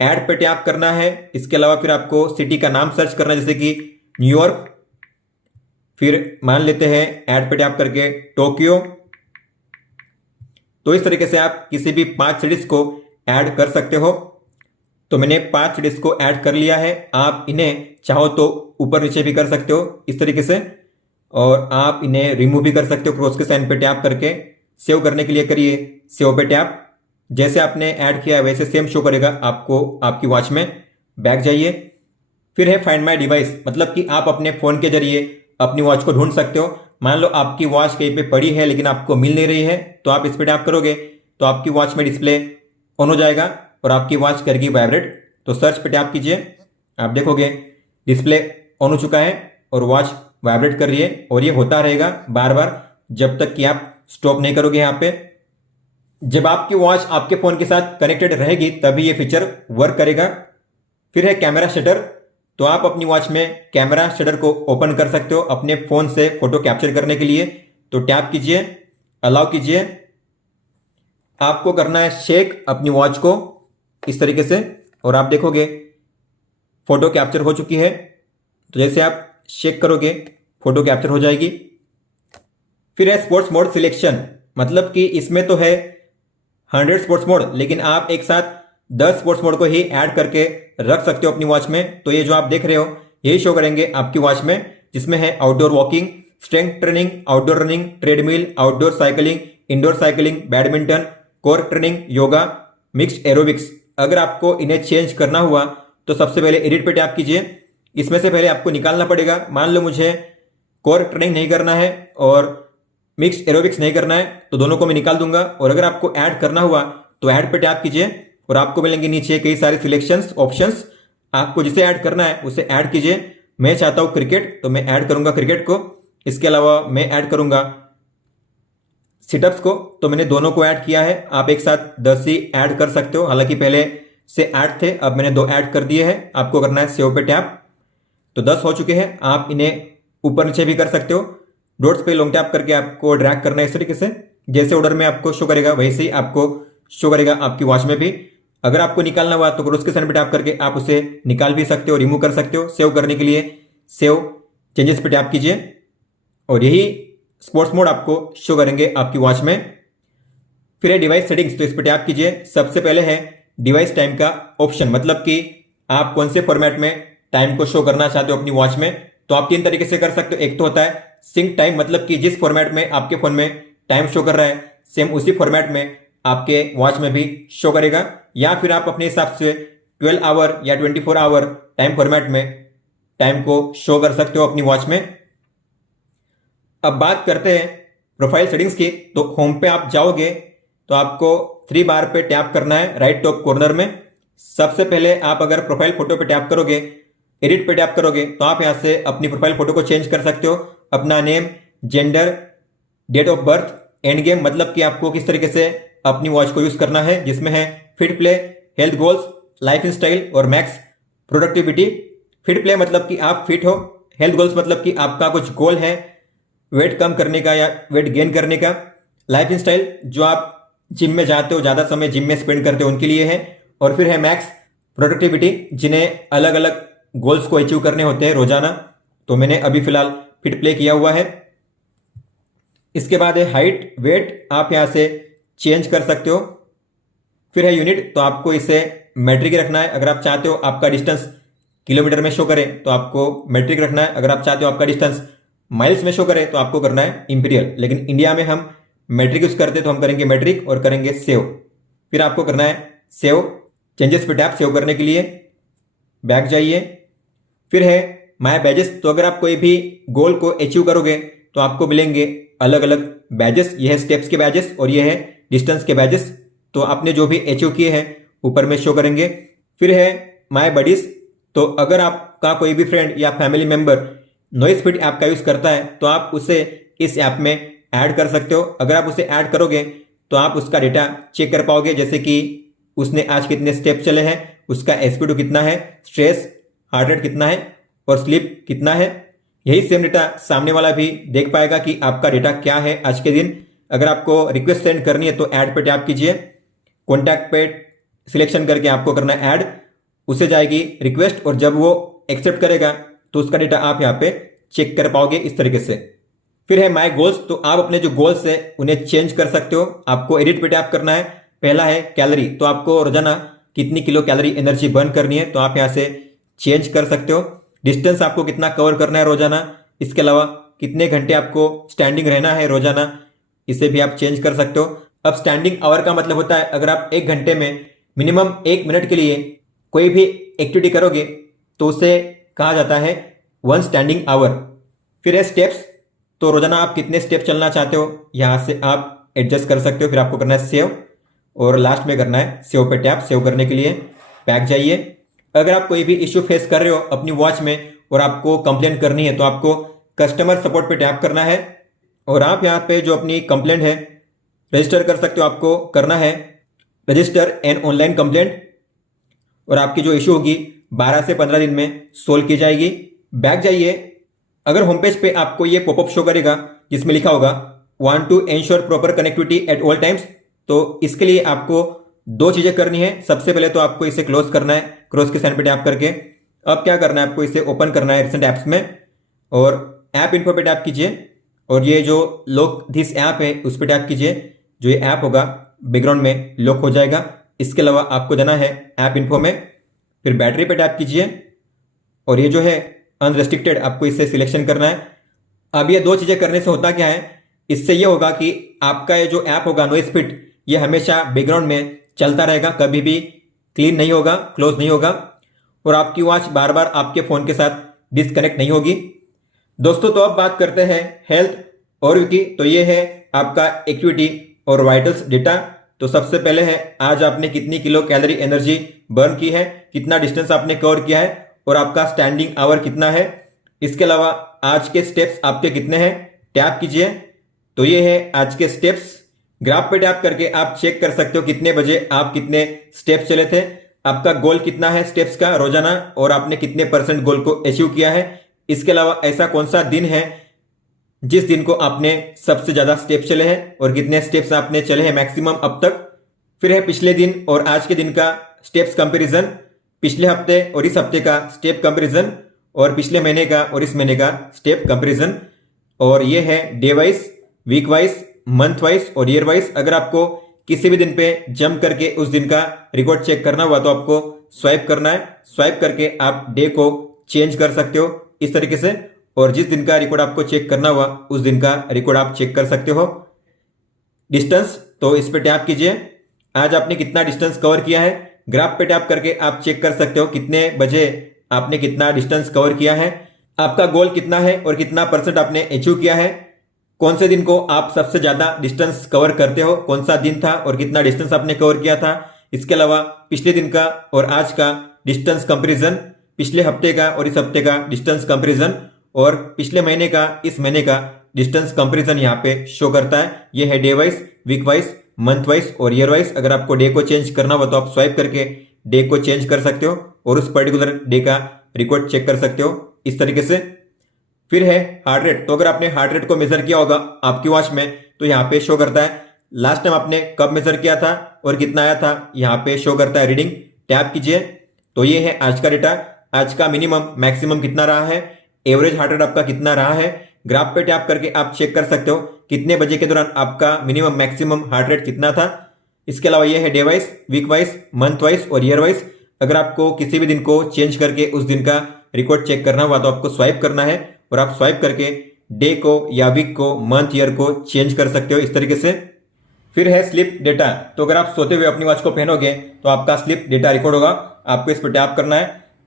ऐड पे टैप करना है। इसके अलावा फिर आपको सिटी का नाम सर्च करना है, जैसे कि न्यूयॉर्क। फिर मान लेते हैं ऐड पे टैप करके टोक्यो। तो इस तरीके से आप किसी भी 5 सिटीज को ऐड कर सकते हो। तो मैंने 5 सिटीज को ऐड कर लिया है। आप इन्हें चाहो तो ऊपर नीचे भी कर सकते हो इस तरीके से, और आप इन्हें रिमूव भी कर सकते हो क्रॉस के साइन पे टैप करके। सेव करने के लिए करिए सेव पे टैप। जैसे आपने ऐड किया है वैसे सेम शो करेगा आपको आपकी वॉच में। बैक जाइए। फिर है फाइंड माय डिवाइस, मतलब कि आप अपने फोन के जरिए अपनी वॉच को ढूंढ सकते हो। मान लो आपकी वॉच कहीं पे पड़ी है लेकिन आपको मिल नहीं रही है, तो आप इस पे टैप करोगे तो आपकी वॉच में डिस्प्ले ऑन हो जाएगा और आपकी वॉच करेगी वाइब्रेट। तो सर्च पे टैप कीजिए, आप देखोगे डिस्प्ले ऑन हो चुका है और वॉच वाइब्रेट कर रही है। और ये होता रहेगा बार बार जब तक कि आप स्टॉप नहीं करोगे यहाँ पे। जब आपकी वॉच आपके फोन के साथ कनेक्टेड रहेगी तभी ये फीचर वर्क करेगा। फिर है कैमरा शटर। तो आप अपनी वॉच में कैमरा शटर को ओपन कर सकते हो अपने फोन से फोटो कैप्चर करने के लिए। तो टैप कीजिए, अलाउ कीजिए। आपको करना है शेक अपनी वॉच को इस तरीके से, और आप देखोगे फोटो कैप्चर हो चुकी है। तो जैसे आप शेक करोगे फोटो कैप्चर हो जाएगी। फिर है स्पोर्ट्स मोड सिलेक्शन, मतलब कि इसमें तो है 100 स्पोर्ट्स मोड, लेकिन आप एक साथ 10 स्पोर्ट्स मोड को ही ऐड करके रख सकते हो अपनी वॉच में। तो ये जो आप देख रहे हो यही शो करेंगे आपकी वॉच में, जिसमें है outdoor walking, strength training, outdoor running, treadmill, outdoor cycling, indoor cycling, badminton, core training, yoga, mixed aerobics. अगर आपको इन्हें चेंज करना हुआ तो सबसे पहले एडिट पे टैप कीजिए। इसमें से पहले आपको निकालना पड़ेगा। मान लो मुझे कोर ट्रेनिंग नहीं करना है और मिक्स्ड एरोबिक्स नहीं करना है, तो दोनों को मैं निकाल दूंगा। और अगर आपको ऐड करना हुआ तो ऐड पे टैप कीजिए और आपको मिलेंगे नीचे कई सारे सिलेक्शंस ऑप्शंस। आपको जिसे ऐड करना है उसे ऐड कीजिए। मैं चाहता हूं क्रिकेट, तो मैं ऐड करूंगा क्रिकेट को। इसके अलावा मैं ऐड करूंगा सिटअप्स को, तो मैंने दोनों को ऐड किया है। आप एक साथ 10 ही ऐड कर सकते हो, हालांकि पहले से ऐड थे, अब मैंने 2 ऐड कर दिए हैं। आपको करना है सेव पे टैप। तो 10 हो चुके हैं। आप इन्हें ऊपर नीचे भी कर सकते हो। डॉट्स पे लॉन्ग टैप करके आपको ड्रैग करना है इस तरीके से। जैसे ऑर्डर में आपको शो करेगा वैसे ही आपको शो करेगा आपकी वॉच में भी। अगर आपको निकालना हुआ तो क्रॉस के साइन पे टैप करके आप उसे निकाल भी सकते हो, रिमूव कर सकते हो। सेव करने के लिए सेव चेंजेस पे टैप कीजिए और यही स्पोर्ट्स मोड आपको शो करेंगे आपकी वॉच में। फिर है डिवाइस सेटिंग्स, तो इस पे टैप कीजिए। सबसे पहले है डिवाइस टाइम का ऑप्शन, मतलब कि आप कौन से फॉर्मेट में टाइम को शो करना चाहते हो अपनी वॉच में। तो आप 3 तरीके से कर सकते हो। एक तो होता है सिंक टाइम, मतलब कि जिस फॉर्मेट में आपके फोन में टाइम शो कर रहा है सेम उसी फॉर्मेट में आपके वॉच में भी शो करेगा। या फिर आप अपने हिसाब से 12 आवर या 24 आवर टाइम फॉर्मेट में टाइम को शो कर सकते हो अपनी वॉच में। अब बात करते हैं प्रोफाइल सेटिंग्स की। तो होम पे आप जाओगे तो आपको 3 बार पे टैप करना है राइट टॉप कॉर्नर में। सबसे पहले आप अगर प्रोफाइल फोटो पे टैप करोगे, एडिट पे टैप करोगे, तो आप यहां से अपनी प्रोफाइल फोटो को चेंज कर सकते हो। अपना name, gender, date of birth, and game मतलब कि आपको किस तरीके से अपनी वॉच को यूज करना है, जिसमें है fit play, health goals, life style और मैक्स प्रोडक्टिविटी। फिट प्ले मतलब कि आप फिट हो, हेल्थ गोल्स मतलब कि आपका कुछ गोल है वेट कम करने का या वेट गेन करने का, लाइफ स्टाइल जो आप जिम में जाते हो, ज़्यादा समय जिम में स्पेंड करते हो उनके लिए है, और फिर है मैक्स प्रोडक्टिविटी जिन्हें अलग अलग गोल्स को अचीव करने होते हैं रोजाना। तो मैंने अभी फिलहाल फिट प्ले किया हुआ है। इसके बाद है हाइट, वेट, आप यहाँ से चेंज कर सकते हो। फिर है यूनिट, तो आपको इसे मेट्रिक रखना है। अगर आप चाहते हो आपका डिस्टेंस किलोमीटर में शो करे तो आपको मेट्रिक रखना है। अगर आप चाहते हो आपका डिस्टेंस माइल्स में शो करे तो आपको करना है इंपीरियल। लेकिन इंडिया में हम मेट्रिक यूज करते तो हम करेंगे मेट्रिक और करेंगे सेव। फिर आपको करना है सेव, चेंजेस पे टैप सेव करने के लिए, बैक जाइए। फिर है माय बैजेस, तो अगर आप कोई भी गोल को अचीव करोगे तो आपको मिलेंगे अलग अलग बैजेस। ये है स्टेप्स के बैजेस और ये है डिस्टेंस के बैजेस। तो आपने जो भी अचीव किए हैं ऊपर में शो करेंगे। फिर है माय बडीज, तो अगर आपका कोई भी फ्रेंड या family member noise fit app का यूज करता है तो आप उसे इस ऐप में ऐड कर सकते हो। अगर आप उसे ऐड करोगे तो आप उसका डेटा चेक कर पाओगे, जैसे कि उसने आज कितने स्टेप चले हैं, उसका एसपीडू कितना है, स्ट्रेस, हार्ट रेट कितना है और स्लीप कितना है। यही सेम डेटा सामने वाला भी देख पाएगा कि आपका डेटा क्या है आज के दिन। अगर आपको रिक्वेस्ट सेंड करनी है तो ऐड पे टैप कीजिए, कॉन्टैक्ट पे सिलेक्शन करके आपको करना है ऐड, उसे जाएगी रिक्वेस्ट और जब वो एक्सेप्ट करेगा तो उसका डेटा आप यहाँ पे चेक कर पाओगे इस तरीके से। फिर है माय गोल्स, तो आप अपने जो गोल्स है उन्हें चेंज कर सकते हो। आपको एडिट पे टैप करना है। पहला है कैलोरी, तो आपको रोजाना कितनी किलो कैलोरी एनर्जी बर्न करनी है तो आप यहाँ से चेंज कर सकते हो। डिस्टेंस आपको कितना कवर करना है रोजाना, इसके अलावा कितने घंटे आपको स्टैंडिंग रहना है रोजाना, इसे भी आप चेंज कर सकते हो। अब स्टैंडिंग आवर का मतलब होता है अगर आप 1 घंटे में मिनिमम 1 मिनट के लिए कोई भी एक्टिविटी करोगे तो उसे कहा जाता है 1 स्टैंडिंग आवर। फिर है स्टेप्स, तो रोजाना आप कितने स्टेप चलना चाहते हो यहाँ से आप एडजस्ट कर सकते हो। फिर आपको करना है सेव और लास्ट में करना है सेव पे टैप। सेव करने के लिए बैक जाइए। अगर आप कोई भी इश्यू फेस कर रहे हो अपनी वॉच में और आपको कंप्लेन करनी है तो आपको कस्टमर सपोर्ट पे टैप करना है और आप यहाँ पे जो अपनी कंप्लेंट है रजिस्टर कर सकते हो। आपको करना है रजिस्टर एन ऑनलाइन कंप्लेंट और आपकी जो इशू होगी 12 से 15 दिन में सोल्व की जाएगी। बैक जाइए। अगर होम पेज पे आपको ये पॉपअप शो करेगा जिसमें लिखा होगा want to ensure proper connectivity at all times, तो इसके लिए आपको 2 चीजें करनी है। सबसे पहले तो आपको इसे क्लोज करना है क्रॉस के साइन पे टैप करके। अब क्या करना है, आपको इसे ओपन करना है रिसेंट ऐप्स में और ऐप इन्फो पे टैप कीजिए और ये जो लॉक दिस ऐप है उस पर टैप कीजिए। जो ये ऐप होगा बैकग्राउंड में लॉक हो जाएगा। इसके अलावा आपको जाना है ऐप इन्फो में, फिर बैटरी पे टैप कीजिए और ये जो है अनरेस्ट्रिक्टेड आपको इससे सिलेक्शन करना है। अब ये 2 चीजें करने से होता क्या है, इससे ये होगा कि आपका ये जो ऐप होगा नॉइस फिट ये हमेशा बैकग्राउंड में चलता रहेगा, कभी भी क्लीन नहीं होगा, क्लोज नहीं होगा और आपकी वॉच बार बार आपके फोन के साथ डिस्कनेक्ट नहीं होगी। दोस्तों तो अब बात करते हैं हेल्थ और की। तो ये है आपका एक्टिविटी और वाइटल्स डेटा। तो सबसे पहले है आज आपने कितनी किलो कैलोरी एनर्जी बर्न की है, कितना डिस्टेंस आपने कवर किया है और आपका स्टैंडिंग आवर कितना है। इसके अलावा आज के स्टेप्स आपके कितने हैं, टैप कीजिए। तो ये है आज के स्टेप्स। ग्राफ पे टैप करके आप चेक कर सकते हो कितने बजे आप कितने स्टेप्स चले थे, आपका गोल कितना है स्टेप्स का रोजाना और आपने कितने % गोल को अचीव किया है। इसके अलावा ऐसा कौन सा दिन है जिस दिन को आपने सबसे ज्यादा स्टेप चले हैं और कितने स्टेप्स आपने चले हैं मैक्सिमम अब तक। फिर है पिछले दिन और आज के दिन का स्टेप्स कंपैरिजन, पिछले हफ्ते और इस हफ्ते का स्टेप कंपैरिजन और पिछले महीने का और इस महीने का स्टेप कंपैरिजन। और ये है day wise, week wise, month wise और ईयर वाइज। अगर आपको किसी भी दिन पे जंप करके उस दिन का रिकॉर्ड चेक करना हुआ तो आपको स्वाइप करना है। स्वाइप करके आप डे को चेंज कर सकते हो इस तरीके से और जिस दिन का रिकॉर्ड आपको चेक करना हुआ उस दिन का रिकॉर्ड आप चेक कर सकते हो। डिस्टेंस, तो इस पे टैप कीजिए, आज आपने कितना डिस्टेंस कवर किया है। ग्राफ पे टैप करके आप चेक कर सकते हो कितने बजे आपने कितना डिस्टेंस कवर किया है, आपका गोल कितना है और कितना % आपने अचीव किया है, कौन से दिन को आप सबसे ज्यादा डिस्टेंस कवर करते हो, कौन सा दिन था और कितना डिस्टेंस आपने कवर किया था। इसके अलावा पिछले दिन का और आज का डिस्टेंस कंपैरिजन, पिछले हफ्ते का और इस हफ्ते का डिस्टेंस कंपैरिजन और पिछले महीने का इस महीने का डिस्टेंस कंपैरिजन यहाँ पे शो करता है। ये है day wise, week wise, month wise और ईयर वाइज। अगर आपको डे को चेंज करना हो तो आप स्वाइप करके डे को चेंज कर सकते हो और उस पर्टिकुलर डे का रिकॉर्ड चेक कर सकते हो इस तरीके से। फिर है हार्ट रेट। तो अगर आपने हार्ट रेट को मेजर किया होगा आपकी वॉच में तो यहाँ पे शो करता है लास्ट टाइम आपने कब मेजर किया था और कितना आया था, यहाँ पे शो करता है रीडिंग। टैप कीजिए तो ये है आज का डेटा। आज का मिनिमम मैक्सिमम कितना रहा है, एवरेज हार्ट रेट आपका कितना रहा है। ग्राफ पे टैप करके आप चेक कर सकते हो कितने बजे के दौरान आपका मिनिमम मैक्सिमम हार्ट रेट कितना था। इसके अलावा ये है day wise, week wise, month wise और ईयर वाइज। अगर आपको किसी भी दिन को चेंज करके उस दिन का रिकॉर्ड चेक करना हुआ तो आपको स्वाइप करना है और आप स्वाइप करके डे को या वीक को, मंथ, ईयर को चेंज कर सकते हो इस तरीके से। फिर है स्लीप डेटा। तो अगर आप सोते हुए अपनी वॉच को पहनोगे तो आपका स्लीप डेटा रिकॉर्ड होगा। आपको इस पर टैप करना है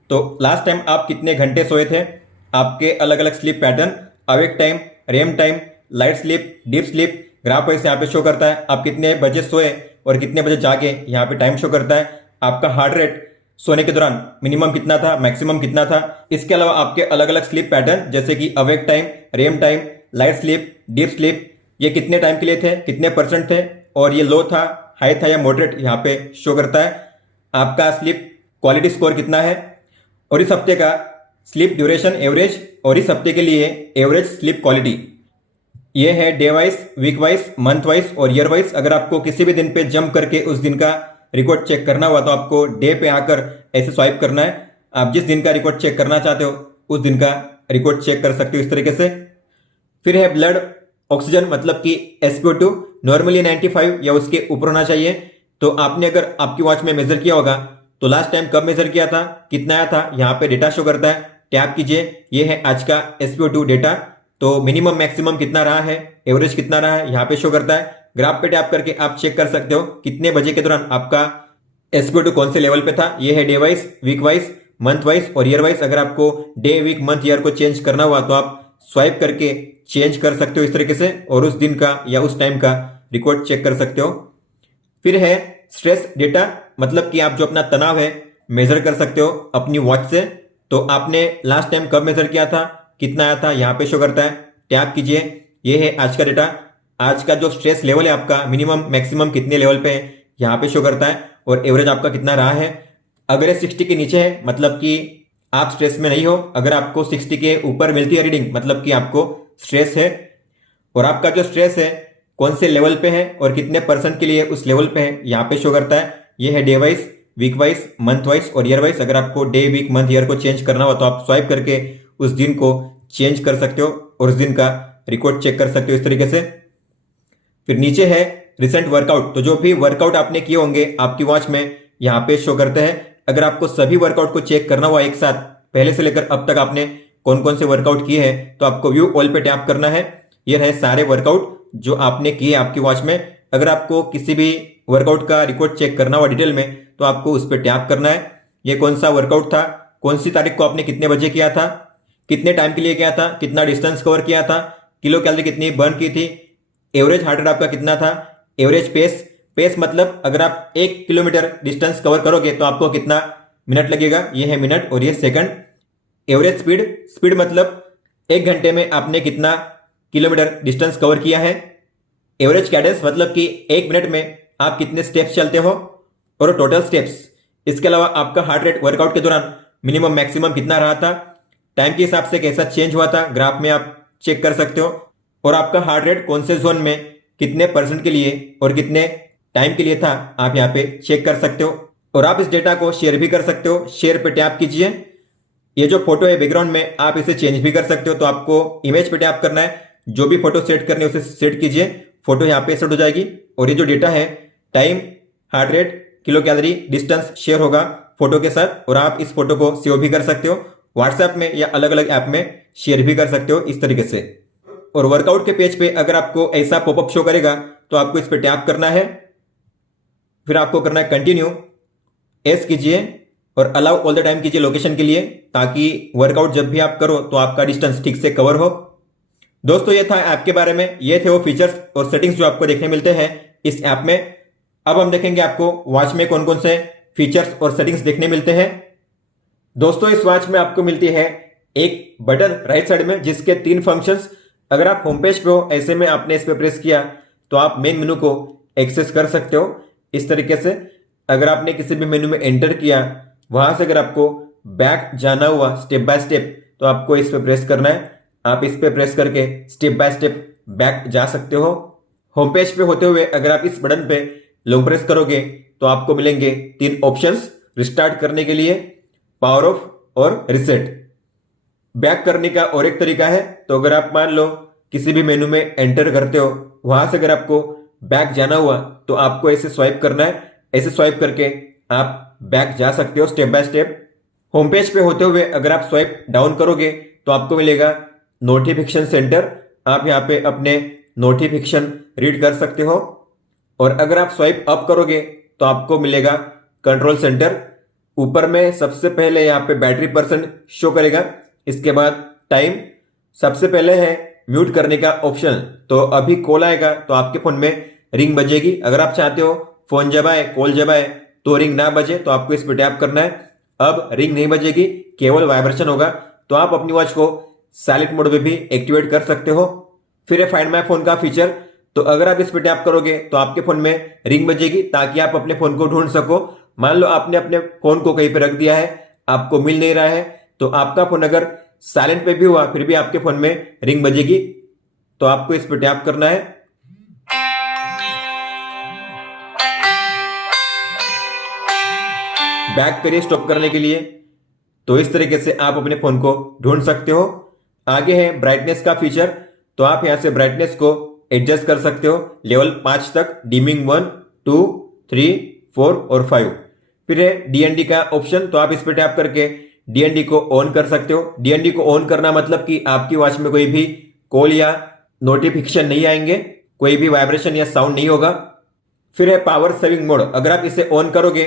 तो लास्ट टाइम आप कितने घंटे सोए थे, आपके अलग अलग sleep pattern, awake time, REM time, light sleep, deep sleep, graph wise यहाँ पे शो करता है। आप कितने बजे सोए और कितने बजे जागे यहाँ पे टाइम शो करता है। आपका हार्ट रेट सोने के दौरान मिनिमम कितना था, मैक्सिमम कितना था। इसके अलावा आपके अलग अलग स्लीप पैटर्न जैसे कि awake time, REM time, light sleep, deep sleep, ये कितने टाइम के लिए थे, कितने % थे और ये लो था, हाई था या मॉडरेट, यहाँ पे शो करता है। आपका स्लीप क्वालिटी स्कोर कितना है और इस हफ्ते का स्लीप ड्यूरेशन एवरेज और इस हफ्ते के लिए एवरेज स्लीप क्वालिटी। ये है day wise, week wise, month wise और ईयर वाइज। अगर आपको किसी भी दिन पे जंप करके उस दिन का रिकॉर्ड चेक करना हुआ तो आपको डे पे आकर ऐसे स्वाइप करना है। आप जिस दिन का रिकॉर्ड चेक करना चाहते हो उस दिन का रिकॉर्ड चेक कर सकते हो इस तरीके से। फिर है ब्लड ऑक्सीजन, मतलब कि SpO2 नॉर्मली 95 या उसके ऊपर होना चाहिए। तो आपने अगर आपकी वॉच में मेजर किया होगा तो लास्ट टाइम कब मेजर किया था, कितना आया था, यहाँ पे डेटा शो करता है। टैप कीजिए, ये है आज का SpO2 डेटा। तो मिनिमम मैक्सिमम कितना रहा है, एवरेज कितना रहा है, यहाँ पे शो करता है। ग्राफ पे टैप करके आप चेक कर सकते हो कितने बजे के दौरान आपका SpO2 कौन से लेवल पे था। ये है day wise, week wise, month wise और ईयर वाइज। अगर आपको डे, वीक, मंथ, ईयर को चेंज करना हुआ तो आप स्वाइप करके चेंज कर सकते हो इस तरीके से और उस दिन का या उस टाइम का रिकॉर्ड चेक कर सकते हो। फिर है स्ट्रेस डेटा, मतलब कि आप जो अपना तनाव है मेजर कर सकते हो अपनी वॉच से। तो आपने लास्ट टाइम कब मेजर किया था, कितना आया था, यहाँ पे शो करता है। टैप कीजिए, ये है आज का डेटा। आज का जो स्ट्रेस लेवल है आपका मिनिमम मैक्सिमम कितने लेवल पे है यहाँ पे शो करता है और एवरेज आपका कितना रहा है। अगर ये 60 के नीचे है मतलब कि आप स्ट्रेस में नहीं हो। अगर आपको 60 के ऊपर मिलती है रीडिंग मतलब कि आपको स्ट्रेस है। और आपका जो स्ट्रेस है कौन से लेवल पे है और कितने % के लिए उस लेवल पे है यहाँ पे शो करता है। ये है day wise, week wise, month wise और ईयर वाइज। अगर आपको डे, वीक, मंथ, ईयर को चेंज करना हो तो आप स्वाइप करके उस दिन को चेंज कर सकते हो और उस दिन का रिकॉर्ड चेक कर सकते हो इस तरीके से। फिर नीचे है रिसेंट वर्कआउट। तो जो भी वर्कआउट आपने किए होंगे आपकी वॉच में यहाँ पे शो करते हैं। अगर आपको सभी वर्कआउट को चेक करना हुआ एक साथ पहले से लेकर अब तक आपने कौन कौन से वर्कआउट किए हैं तो आपको व्यू ऑल पे टैप करना है। ये रहे सारे वर्कआउट जो आपने किए आपकी वॉच में। अगर आपको किसी भी वर्कआउट का रिकॉर्ड चेक करना हुआ डिटेल में तो आपको उस पर टैप करना है। ये कौन सा वर्कआउट था, कौन सी तारीख को आपने कितने बजे किया था, कितने टाइम के लिए किया था, कितना डिस्टेंस कवर किया था, किलो कैलोरी कितनी बर्न की थी, एवरेज हार्ट रेट आपका कितना था, एवरेज पेस मतलब अगर आप 1 किलोमीटर डिस्टेंस कवर करोगे तो आपको कितना मिनट लगेगा, ये है मिनट और ये सेकंड। एवरेज स्पीड मतलब 1 घंटे में आपने कितना किलोमीटर डिस्टेंस कवर किया है। एवरेज कैडेंस मतलब कि 1 मिनट में आप कितने स्टेप्स चलते हो और टोटल स्टेप्स। इसके अलावा आपका हार्ट रेट वर्कआउट के दौरान मिनिमम मैक्सिमम कितना रहा था, टाइम के हिसाब से कैसा चेंज हुआ था, ग्राफ में आप चेक कर सकते हो। और आपका हार्ट रेट कौन से जोन में कितने % के लिए और कितने टाइम के लिए था आप यहाँ पे चेक कर सकते हो। और आप इस डेटा को शेयर भी कर सकते हो। शेयर पे टैप कीजिए। ये जो फोटो है बैकग्राउंड में आप इसे चेंज भी कर सकते हो। तो आपको इमेज पे टैप करना है, जो भी फोटो सेट करनी है उसे सेट कीजिए, फोटो यहाँ पे सेट हो जाएगी। और ये जो डेटा है time, heart rate, kilo calorie, distance share होगा फोटो के साथ। और आप इस फोटो को सेव भी कर सकते हो व्हाट्सएप में या अलग अलग ऐप में शेयर भी कर सकते हो इस तरीके से। और वर्कआउट के पेज पे अगर आपको ऐसा पॉपअप शो करेगा तो आपको इस पर टैप करना है। फिर आपको करना है कंटिन्यू, एस कीजिए और अलाउ ऑल द टाइम कीजिए लोकेशन के लिए, ताकि वर्कआउट जब भी आप करो तो आपका डिस्टेंस ठीक से कवर हो। दोस्तों ये था ऐप के बारे में, ये थे वो फीचर्स और सेटिंग्स जो आपको देखने मिलते हैं इस ऐप में। अब हम देखेंगे आपको वॉच में कौन कौन से फीचर्स और सेटिंग्स देखने मिलते हैं। दोस्तों इस वॉच में आपको मिलती है एक बटन राइट साइड में जिसके 3 फंक्शंस अगर आप होम पेज पे हो, ऐसे में आपने इस पर प्रेस किया तो आप मेन मेनू को एक्सेस कर सकते हो इस तरीके से। अगर आपने किसी भी मेनू में एंटर किया, वहां से अगर आपको बैक जाना हुआ स्टेप बाय स्टेप, तो आपको इस पर प्रेस करना है। आप इस पर प्रेस करके स्टेप बाय स्टेप बैक जा सकते हो। होम पेज पे होते हुए अगर आप इस बटन पे लॉन्ग प्रेस करोगे तो आपको मिलेंगे 3 ऑप्शंस रिस्टार्ट करने के लिए, पावर ऑफ और रिसेट। बैक करने का और एक तरीका है, तो अगर आप मान लो किसी भी मेनू में एंटर करते हो, वहां से अगर आपको बैक जाना हुआ तो आपको ऐसे स्वाइप करना है। ऐसे स्वाइप करके आप बैक जा सकते हो step by step. Home page पे होते हुए अगर आप स्वाइप डाउन करोगे तो आपको मिलेगा नोटिफिकेशन सेंटर। आप यहाँ पे अपने नोटिफिकेशन रीड कर सकते हो। और अगर आप स्वाइप अप करोगे तो आपको मिलेगा कंट्रोल सेंटर। ऊपर में सबसे पहले यहाँ पे बैटरी परसेंट शो करेगा, इसके बाद टाइम, सबसे पहले है म्यूट करने का ऑप्शन। तो अभी कॉल आएगा तो आपके फोन में रिंग बजेगी। अगर आप चाहते हो फोन जब आए, कॉल जब आए तो रिंग ना बजे, तो आपको इस पर टैप करना है। अब रिंग नहीं बजेगी, केवल वाइब्रेशन होगा। तो आप अपनी वॉच को साइलेंट मोड में भी एक्टिवेट कर सकते हो। फिर है फाइंड माय फोन का फीचर। तो अगर आप इस पर टैप करोगे तो आपके फोन में रिंग बजेगी, ताकि आप अपने फोन को ढूंढ सको। मान लो आपने अपने फोन को कहीं पे रख दिया है, आपको मिल नहीं रहा है, तो आपका फोन अगर साइलेंट पे भी हुआ फिर भी आपके फोन में रिंग बजेगी। तो आपको इस पर टैप करना है। बैक करिए स्टॉप करने के लिए। तो इस तरीके से आप अपने फोन को ढूंढ सकते हो। आगे है ब्राइटनेस का फीचर। तो आप यहां से ब्राइटनेस को एडजस्ट कर सकते हो लेवल 5 तक, डिमिंग 1, 2, 3, 4 और 5। फिर है डीएनडी का ऑप्शन। तो आप इस पर टैप करके डीएनडी को ऑन कर सकते हो। डीएनडी को ऑन करना मतलब कि आपकी वॉच में कोई भी कॉल या नोटिफिकेशन नहीं आएंगे, कोई भी वाइब्रेशन या साउंड नहीं होगा। फिर है पावर सेविंग मोड। अगर आप इसे ऑन करोगे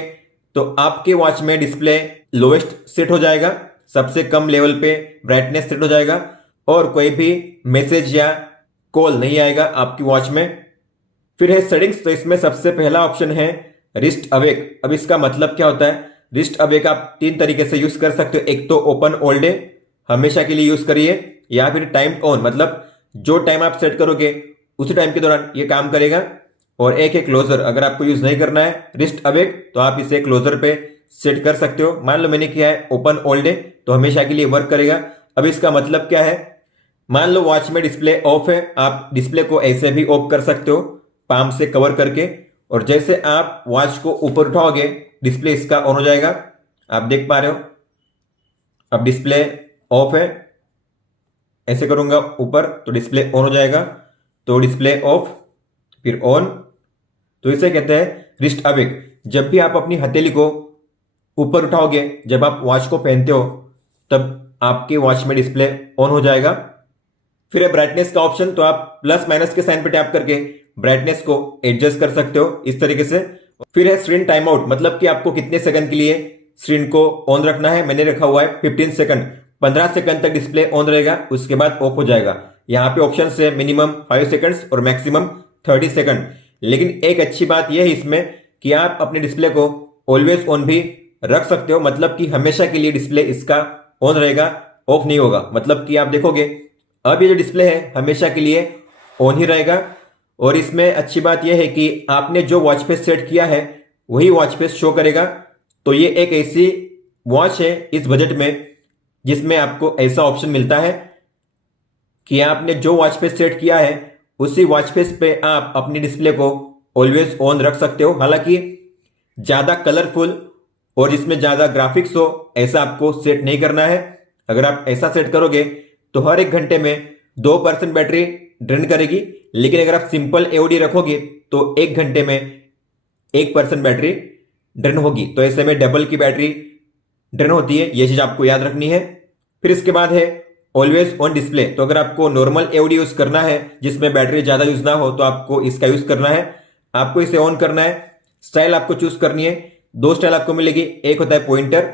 तो आपके वॉच में डिस्प्ले लोएस्ट सेट हो जाएगा, सबसे कम लेवल पे ब्राइटनेस सेट हो जाएगा, और कोई भी मैसेज या कॉल नहीं आएगा आपकी वॉच में। फिर है सेटिंग्स। तो इसमें सबसे पहला ऑप्शन है रिस्ट अवेक। अब इसका मतलब क्या होता है? रिस्ट अवेक आप 3 तरीके से यूज कर सकते हो। एक तो ओपन ऑल डे, हमेशा के लिए यूज करिए, या फिर टाइम ऑन, मतलब जो टाइम आप सेट करोगे उसी टाइम के दौरान ये काम करेगा। और एक है क्लोजर। अगर आपको यूज नहीं करना है रिस्ट अवेक तो आप इसे क्लोजर पे सेट कर सकते हो। मान लो मैंने किया है ओपन ऑल डे, तो हमेशा के लिए वर्क करेगा। अब इसका मतलब क्या है? मान लो वॉच में डिस्प्ले ऑफ है, आप डिस्प्ले को ऐसे भी ऑफ कर सकते हो पाम से कवर करके, और जैसे आप वॉच को ऊपर उठाओगे डिस्प्ले इसका ऑन हो जाएगा। आप देख पा रहे हो अब डिस्प्ले ऑफ है, ऐसे करूंगा ऊपर तो डिस्प्ले ऑन हो जाएगा। तो डिस्प्ले ऑफ फिर ऑन, तो इसे कहते हैं रिस्ट अवेक। जब भी आप अपनी हथेली को ऊपर उठाओगे, जब आप वॉच को पहनते हो, तब आपके वॉच में डिस्प्ले ऑन हो जाएगा। फिर है ब्राइटनेस का ऑप्शन। तो आप प्लस माइनस के साइन पर टैप करके ब्राइटनेस को एडजस्ट कर सकते हो इस तरीके से। फिर है स्क्रीन टाइम आउट, मतलब कि आपको कितने सेकंड के लिए स्क्रीन को ऑन रखना है। मैंने रखा हुआ है 15 सेकंड। 15 सेकंड तक डिस्प्ले ऑन रहेगा, उसके बाद ऑफ हो जाएगा। यहाँ पे ऑप्शन है मिनिमम 5 सेकंड्स और मैक्सिमम 30 सेकंड। लेकिन एक अच्छी बात यह है इसमें कि आप अपने डिस्प्ले को ऑलवेज ऑन भी रख सकते हो, मतलब कि हमेशा के लिए डिस्प्ले इसका ऑन रहेगा, ऑफ नहीं होगा। मतलब कि आप देखोगे अब ये जो डिस्प्ले है हमेशा के लिए ऑन ही रहेगा। और इसमें अच्छी बात यह है कि आपने जो वॉच फेस सेट किया है वही वॉच फेस शो करेगा। तो ये एक ऐसी वॉच है इस बजट में जिसमें आपको ऐसा ऑप्शन मिलता है कि आपने जो वॉच फेस सेट किया है उसी वॉच फेस पे आप अपनी डिस्प्ले को ऑलवेज ऑन रख सकते हो। हालांकि ज्यादा कलरफुल और जिसमें ज्यादा ग्राफिक्स हो ऐसा आपको सेट नहीं करना है। अगर आप ऐसा सेट करोगे तो हर 1 घंटे में 2% बैटरी ड्रेन करेगी। लेकिन अगर आप सिंपल एओडी रखोगे तो 1 घंटे में 1% बैटरी ड्रेन होगी। तो ऐसे में डबल की बैटरी ड्रेन होती है, यह चीज आपको याद रखनी है। फिर इसके बाद है ऑलवेज ऑन डिस्प्ले। तो अगर आपको नॉर्मल एओडी यूज करना है जिसमें बैटरी ज्यादा यूज ना हो तो आपको इसका यूज करना है। आपको इसे ऑन करना है। स्टाइल आपको चूज करनी है। 2 स्टाइल आपको मिलेगी। एक होता है पॉइंटर।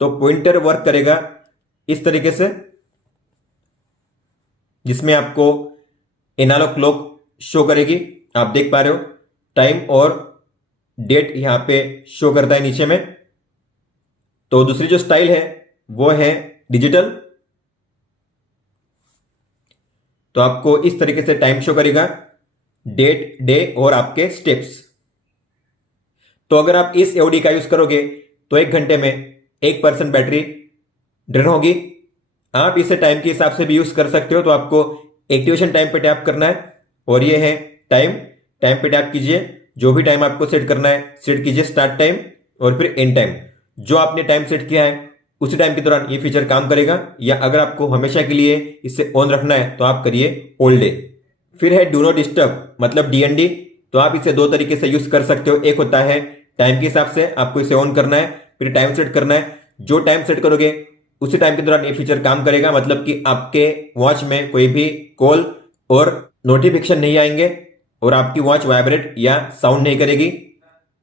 तो पॉइंटर वर्क करेगा इस तरीके से, जिसमें आपको एनालॉग क्लॉक शो करेगी। आप देख पा रहे हो टाइम और डेट यहां पे शो करता है नीचे में। तो दूसरी जो स्टाइल है वो है डिजिटल। तो आपको इस तरीके से टाइम शो करेगा, डेट, डे और आपके स्टेप्स। तो अगर आप इस एओडी का यूज करोगे तो 1 घंटे में 1% बैटरी ड्रेन होगी। आप इसे टाइम के हिसाब से भी यूज कर सकते हो। तो आपको एक्टिवेशन टाइम पे टैप करना है और ये है टाइम पे टैप कीजिए। जो भी टाइम आपको सेट करना है सेट कीजिए, स्टार्ट टाइम और फिर एंड टाइम। जो आपने टाइम सेट किया है उसी टाइम के दौरान ये फीचर काम करेगा, या अगर आपको हमेशा के लिए इसे ऑन रखना है तो आप करिए ऑल डे। फिर है डू नॉट डिस्टर्ब मतलब डीएनडी। तो आप इसे 2 तरीके से यूज कर सकते हो। एक होता है टाइम के हिसाब से आपको इसे ऑन करना है, फिर टाइम सेट करना है। जो टाइम सेट करोगे उसी टाइम के दौरान ये फीचर काम करेगा, मतलब कि आपके वॉच में कोई भी कॉल और नोटिफिकेशन नहीं आएंगे और आपकी वॉच वाइब्रेट या साउंड नहीं करेगी।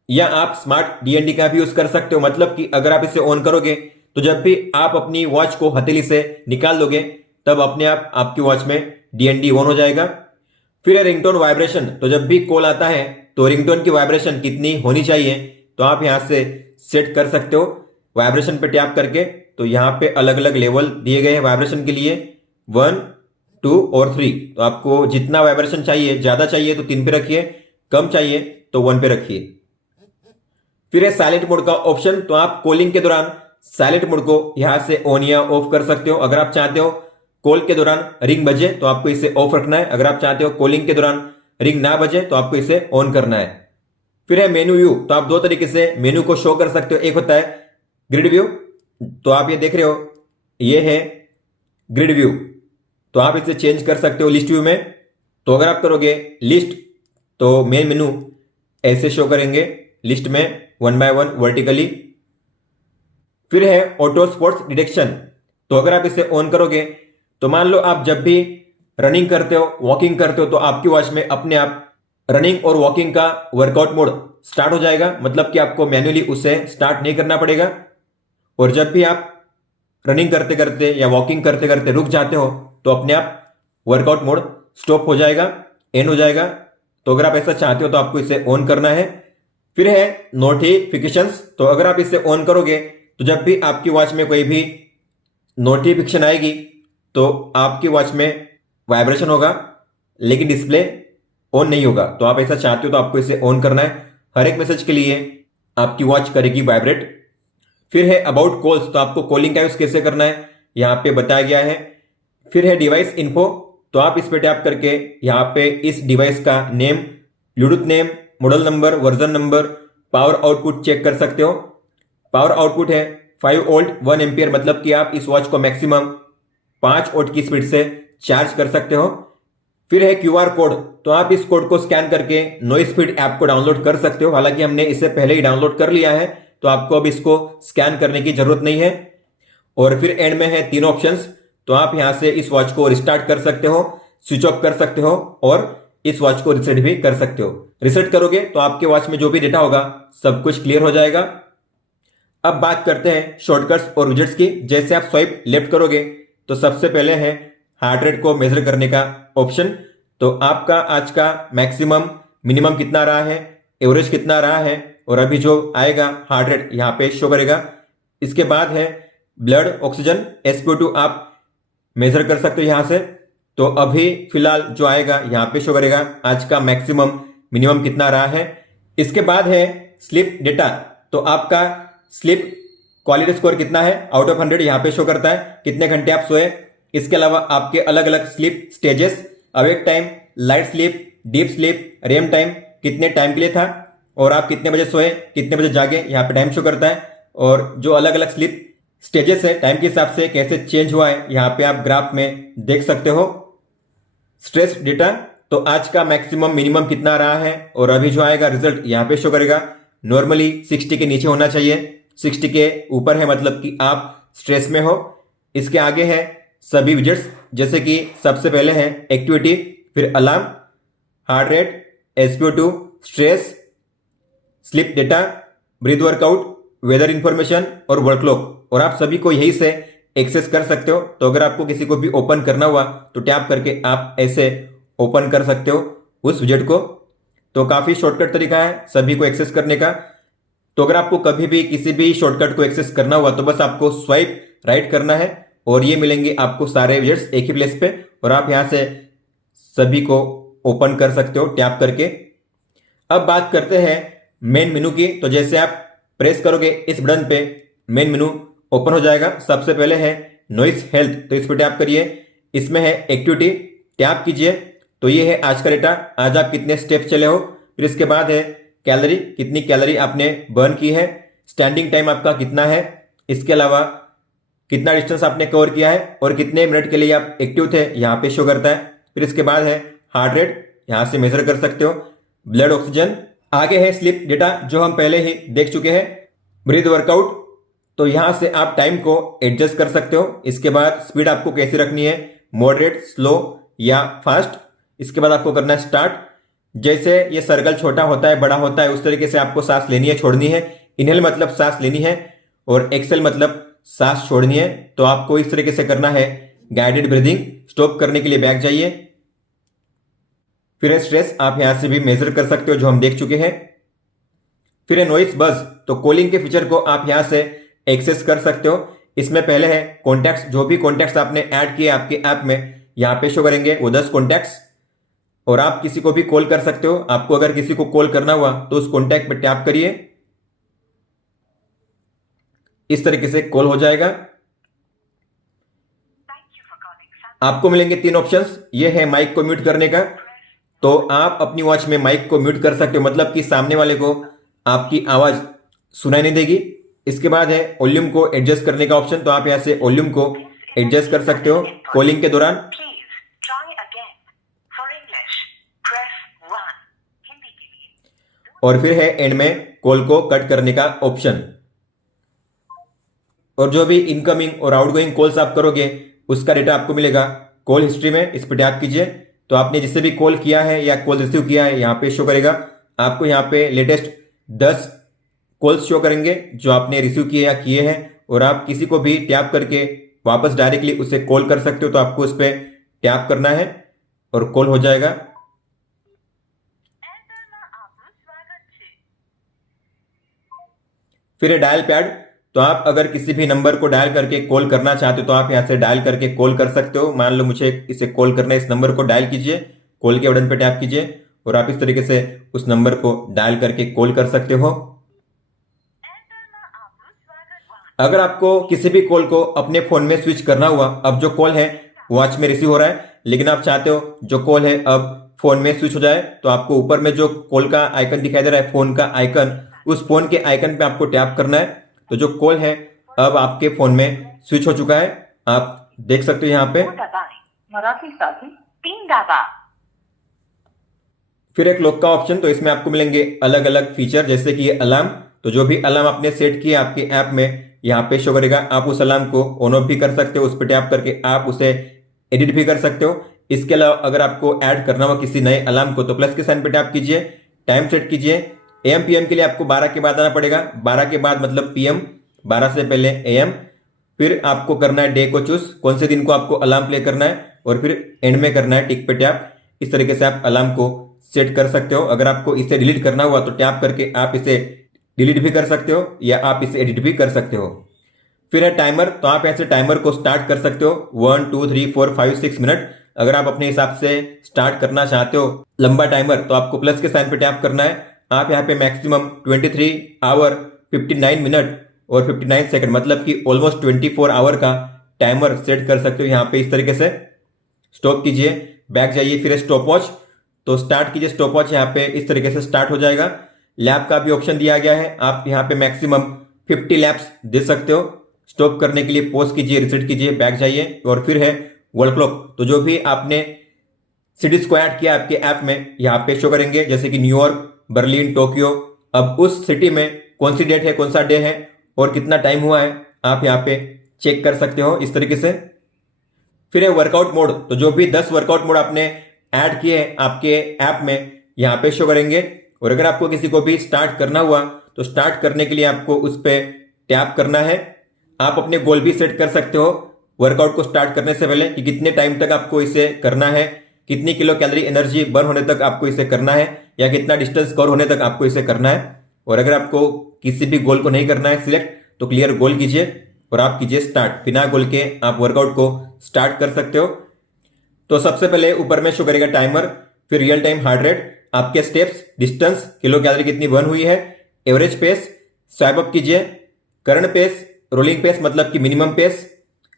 या आप स्मार्ट डीएनडी का भी यूज कर सकते हो, मतलब कि अगर आप इसे ऑन करोगे तो जब भी आप अपनी वॉच को हथेली से निकाल दोगे तब अपने आप आपकी वॉच में डीएनडी ऑन हो जाएगा। फिर है रिंगटोन वाइब्रेशन। तो जब भी कॉल आता है तो रिंगटोन की वाइब्रेशन कितनी होनी चाहिए तो आप यहां से सेट कर सकते हो वाइब्रेशन पे टैप करके। तो यहां पे अलग अलग लेवल दिए गए हैं वाइब्रेशन के लिए, 1, 2 और 3। तो आपको जितना वाइब्रेशन चाहिए, ज्यादा चाहिए तो 3 पे रखिए, कम चाहिए तो 1 पे रखिए। फिर है साइलेंट मोड का ऑप्शन। तो आप कॉलिंग के दौरान साइलेंट मोड को यहां से ऑन या ऑफ कर सकते हो। अगर आप चाहते हो कॉल के दौरान रिंग बजे तो आपको इसे ऑफ रखना है। अगर आप चाहते हो कॉलिंग के दौरान रिंग ना बजे तो आपको इसे ऑन करना है। फिर है मेनू व्यू। तो आप 2 तरीके से मेनू को शो कर सकते हो। एक होता है ग्रिड व्यू। तो आप ये देख रहे हो, ये है ग्रिड व्यू। तो आप इसे चेंज कर सकते हो लिस्ट व्यू में। तो अगर आप करोगे लिस्ट तो मेन मेनू ऐसे शो करेंगे लिस्ट में 1 बाय 1 वर्टिकली। फिर है ऑटो स्पोर्ट्स डिटेक्शन। तो अगर आप इसे ऑन करोगे तो मान लो आप जब भी रनिंग करते हो, वॉकिंग करते हो तो आपकी वॉच में अपने आप रनिंग और वॉकिंग का वर्कआउट मोड स्टार्ट हो जाएगा, मतलब कि आपको मैन्युअली उसे स्टार्ट नहीं करना पड़ेगा। और जब भी आप रनिंग करते करते या वॉकिंग करते करते रुक जाते हो तो अपने आप वर्कआउट मोड स्टॉप हो जाएगा, एंड हो जाएगा। तो अगर आप ऐसा चाहते हो तो आपको इसे ऑन करना है। फिर है नोटिफिकेशंस। तो अगर आप इसे ऑन करोगे तो जब भी आपकी वॉच में कोई भी नोटिफिकेशन आएगी तो आपकी वॉच में वाइब्रेशन होगा लेकिन डिस्प्ले ऑन नहीं होगा। तो आप ऐसा चाहते हो तो आपको इसे ऑन करना है। हर एक मैसेज के लिए आपकी वॉच करेगी वाइब्रेट। फिर है अबाउट कॉल्स। तो आपको कॉलिंग का यूज कैसे करना है यहां पे बताया गया है। फिर है डिवाइस इन्फो। तो आप इस पे टैप करके यहां पे इस डिवाइस का name, Bluetooth name, model number, version number, power output check कर सकते हो। पावर आउटपुट है 5 वोल्ट 1 एम्पियर, मतलब कि आप इस वॉच को मैक्सिमम 5 वोल्ट की स्पीड से चार्ज कर सकते हो। फिर है क्यूआर कोड। तो आप इस कोड को स्कैन करके नोइज स्पीड ऐप को डाउनलोड कर सकते हो। हालांकि हमने इसे पहले ही डाउनलोड कर लिया है तो आपको अब इसको स्कैन करने की जरूरत नहीं है। और फिर एंड में है 3 ऑप्शंस। तो आप यहां से इस वॉच को रिस्टार्ट कर सकते हो, स्विच ऑफ कर सकते हो और इस वॉच को रिसेट भी कर सकते हो। रिसेट करोगे तो आपके वॉच में जो भी डेटा होगा सब कुछ क्लियर हो जाएगा। अब बात करते हैं शॉर्टकट्स और विजेट्स की। जैसे आप स्वाइप लेफ्ट करोगे तो सबसे पहले है हार्ट रेट को मेजर करने का ऑप्शन। तो आपका आज का मैक्सिमम मिनिमम कितना रहा है, एवरेज कितना रहा है और अभी जो आएगा हार्ट रेट यहां पे शो करेगा। इसके बाद है ब्लड ऑक्सीजन SpO2 आप मेजर कर सकते हो यहां से। तो अभी फिलहाल जो आएगा यहां पे शो करेगा आज का मैक्सिमम मिनिमम कितना रहा है। इसके बाद है स्लीप डेटा। तो आपका स्लीप क्वालिटी स्कोर कितना है आउट ऑफ 100 यहां पे शो करता है, कितने घंटे आप सोए। इसके अलावा आपके अलग अलग sleep stages, awake time, light sleep, deep sleep, REM time कितने टाइम के लिए था और आप कितने बजे सोए, कितने बजे जागे, यहाँ पे टाइम शो करता है। और जो अलग अलग स्लीप स्टेजेस है टाइम के हिसाब से कैसे चेंज हुआ है यहाँ पे आप ग्राफ में देख सकते हो। Stress data. तो आज का मैक्सिमम मिनिमम कितना रहा है और अभी जो आएगा रिजल्ट यहाँ पे शो करेगा। नॉर्मली 60 के नीचे होना चाहिए, 60 के ऊपर है मतलब कि आप स्ट्रेस में हो। इसके आगे है सभी विजेट्स, जैसे कि सबसे पहले है एक्टिविटी, फिर alarm, heart rate, SpO2, stress, sleep data, breathe workout, weather information और वर्क क्लॉक। और आप सभी को यही से एक्सेस कर सकते हो। तो अगर आपको किसी को भी ओपन करना हुआ तो टैप करके आप ऐसे ओपन कर सकते हो उस विजेट को। तो काफी शॉर्टकट तरीका है सभी को एक्सेस करने का। तो अगर आपको कभी भी किसी भी शॉर्टकट को एक्सेस करना हुआ तो बस आपको स्वाइप राइट करना है और ये मिलेंगे आपको सारे विजेट्स एक ही प्लेस पे और आप यहां से सभी को ओपन कर सकते हो टैप करके। अब बात करते हैं मेन मेनू की। तो जैसे आप प्रेस करोगे इस बटन पे मेन मेनू ओपन हो जाएगा। सबसे पहले है नॉइस हेल्थ, तो इस पर टैप करिए। इसमें है एक्टिविटी, टैप कीजिए। तो ये है आज का डेटा, आज आप कितने स्टेप चले हो। फिर इसके बाद है कैलोरी, कितनी कैलोरी आपने बर्न की है। स्टैंडिंग टाइम आपका कितना है, इसके अलावा कितना डिस्टेंस आपने कवर किया है और कितने मिनट के लिए आप एक्टिव थे, यहाँ पे शो करता है। फिर इसके बाद है हार्ट रेट, यहाँ से मेजर कर सकते हो। ब्लड ऑक्सीजन, आगे है स्लीप डेटा जो हम पहले ही देख चुके हैं। ब्रीथ वर्कआउट, तो यहां से आप टाइम को एडजस्ट कर सकते हो। इसके बाद स्पीड आपको कैसी रखनी है, मॉडरेट, स्लो या फास्ट। इसके बाद आपको करना है स्टार्ट। जैसे ये सर्कल छोटा होता है बड़ा होता है उस तरीके से आपको सांस लेनी है छोड़नी है। इनहेल मतलब सांस लेनी है और एक्सेल मतलब सांस छोड़नी है। तो आपको इस तरीके से करना है गाइडेड ब्रीदिंग। स्टॉप करने के लिए बैक जाइए। फिर है स्ट्रेस, आप यहां से भी मेजर कर सकते हो जो हम देख चुके हैं। फिर है नॉइस बज, तो कॉलिंग के फीचर को आप यहां से एक्सेस कर सकते हो। इसमें पहले है कॉन्टैक्ट्स, जो भी कॉन्टैक्ट्स आपने ऐड किए आपके ऐप में यहां पे शो करेंगे वो 10 कॉन्टैक्ट्स। और आप किसी को भी कॉल कर सकते हो। आपको अगर किसी को कॉल करना हुआ तो उस कॉन्टैक्ट पे टैप करिए, इस तरीके से कॉल हो जाएगा। आपको मिलेंगे 3 ऑप्शंस। ये है माइक को म्यूट करने का, तो आप अपनी वॉच में माइक को म्यूट कर सकते हो, मतलब कि सामने वाले को आपकी आवाज सुनाई नहीं देगी। इसके बाद है वॉल्यूम को एडजस्ट करने का ऑप्शन, तो आप यहां से वॉल्यूम को एडजस्ट कर सकते हो कॉलिंग के दौरान। और फिर है एंड में कॉल को कट करने का ऑप्शन। और जो भी इनकमिंग और आउटगोइंग कॉल्स आप करोगे उसका डेटा आपको मिलेगा कॉल हिस्ट्री में। इस पर टैप कीजिए तो आपने जिससे भी कॉल किया है या कॉल रिसीव किया है यहाँ पे शो करेगा। आपको यहाँ पे लेटेस्ट 10 कॉल्स शो करेंगे जो आपने रिसीव किए या किए हैं। और आप किसी को भी टैप करके वापस डायरेक्टली उसे कॉल कर सकते हो, तो आपको उस पर टैप करना है और कॉल हो जाएगा। फिर है डायल पैड, तो आप अगर किसी भी नंबर को डायल करके कॉल करना चाहते हो तो आप यहां से डायल करके कॉल कर सकते हो। मान लो मुझे इसे कॉल करना है, इस नंबर को डायल कीजिए, कॉल के बटन पर टैप कीजिए और आप इस तरीके से उस नंबर को डायल करके कॉल कर सकते हो। अगर आपको किसी भी कॉल को अपने फोन में स्विच करना हुआ, अब जो कॉल है वॉच में रिसीव हो रहा है लेकिन आप चाहते हो जो कॉल है अब फोन में स्विच हो जाए, तो आपको ऊपर में जो कॉल का आइकन दिखाई दे रहा है फोन का आइकन, उस फोन के आइकन पे आपको टैप करना है। तो जो कॉल है अब आपके फोन में स्विच हो चुका है, आप देख सकते हो यहाँ पे। फिर एक लॉक का ऑप्शन, तो इसमें आपको मिलेंगे अलग अलग फीचर, जैसे कि ये अलार्म, तो जो भी अलार्म आपने सेट किया आपके ऐप में यहाँ पे शो करेगा। आप उस अलार्म को ऑन ऑफ भी कर सकते हो, उस पर टैप करके आप उसे एडिट भी कर सकते हो। इसके अलावा अगर आपको ऐड करना हो किसी नए अलार्म को तो प्लस के साइन पे टैप कीजिए, टाइम सेट कीजिए। एम पीएम के लिए आपको 12 के बाद आना पड़ेगा, 12 के बाद मतलब पीएम, 12 से पहले एएम। फिर आपको करना है डे को चूज, कौन से दिन को आपको अलार्म प्ले करना है और फिर एंड में करना है टिक पे टैप। इस तरीके से आप अलार्म को सेट कर सकते हो। अगर आपको इसे डिलीट करना हुआ तो टैप करके आप इसे डिलीट भी कर सकते हो या आप इसे एडिट भी कर सकते हो। फिर है टाइमर, तो आप ऐसे टाइमर को स्टार्ट कर सकते हो 1 2 3 4 5 6 मिनट। अगर आप अपने हिसाब से स्टार्ट करना चाहते हो लंबा टाइमर तो आपको प्लस के साइन पे टैप करना है। आप यहाँ पे मैक्सिमम 23 आवर 59 मिनट और 59 सेकंड मतलब कि ऑलमोस्ट 24 आवर का टाइमर सेट कर सकते हो यहाँ पे इस तरीके से। स्टॉप कीजिए, बैक जाइए, फिर स्टॉप वॉच, तो स्टार्ट कीजिए स्टॉप वॉच, यहाँ पे इस तरीके से स्टार्ट हो जाएगा। लैप का भी ऑप्शन दिया गया है, आप यहाँ पे मैक्सिमम 50 लैप्स दे सकते हो। स्टॉप करने के लिए पॉज कीजिए, रिसेट कीजिए, बैक जाइए। और फिर है वर्ल्ड क्लॉक, तो जो भी आपने सिटीज को ऐड किया आपके ऐप में यहाँ पे शो करेंगे, जैसे कि न्यूयॉर्क, बर्लिन, टोक्यो। अब उस सिटी में कौन सी डेट है, कौन सा डे है और कितना टाइम हुआ है आप यहाँ पे चेक कर सकते हो इस तरीके से। फिर है वर्कआउट मोड, तो जो भी 10 वर्कआउट मोड आपने ऐड किए हैं आपके ऐप में यहाँ पे शो करेंगे। और अगर आपको किसी को भी स्टार्ट करना हुआ तो स्टार्ट करने के लिए आपको उस पर टैप करना है। आप अपने गोल भी सेट कर सकते हो वर्कआउट को स्टार्ट करने से पहले कि कितने टाइम तक आपको इसे करना है, कितनी किलो कैलोरी एनर्जी बर्न होने तक आपको इसे करना है या कितना डिस्टेंस कवर होने तक आपको इसे करना है। और अगर आपको किसी भी गोल को नहीं करना है सिलेक्ट तो क्लियर गोल कीजिए और आप कीजिए स्टार्ट। बिना गोल के आप वर्कआउट को स्टार्ट कर सकते हो। तो सबसे पहले ऊपर में शो करेगा टाइमर, फिर रियल टाइम हार्ट रेट, आपके स्टेप्स, डिस्टेंस, किलो कैलोरी कितनी बर्न हुई है, एवरेज पेस, स्वाइप अप कीजिए, करंट पेस, रोलिंग पेस मतलब कि minimum pace,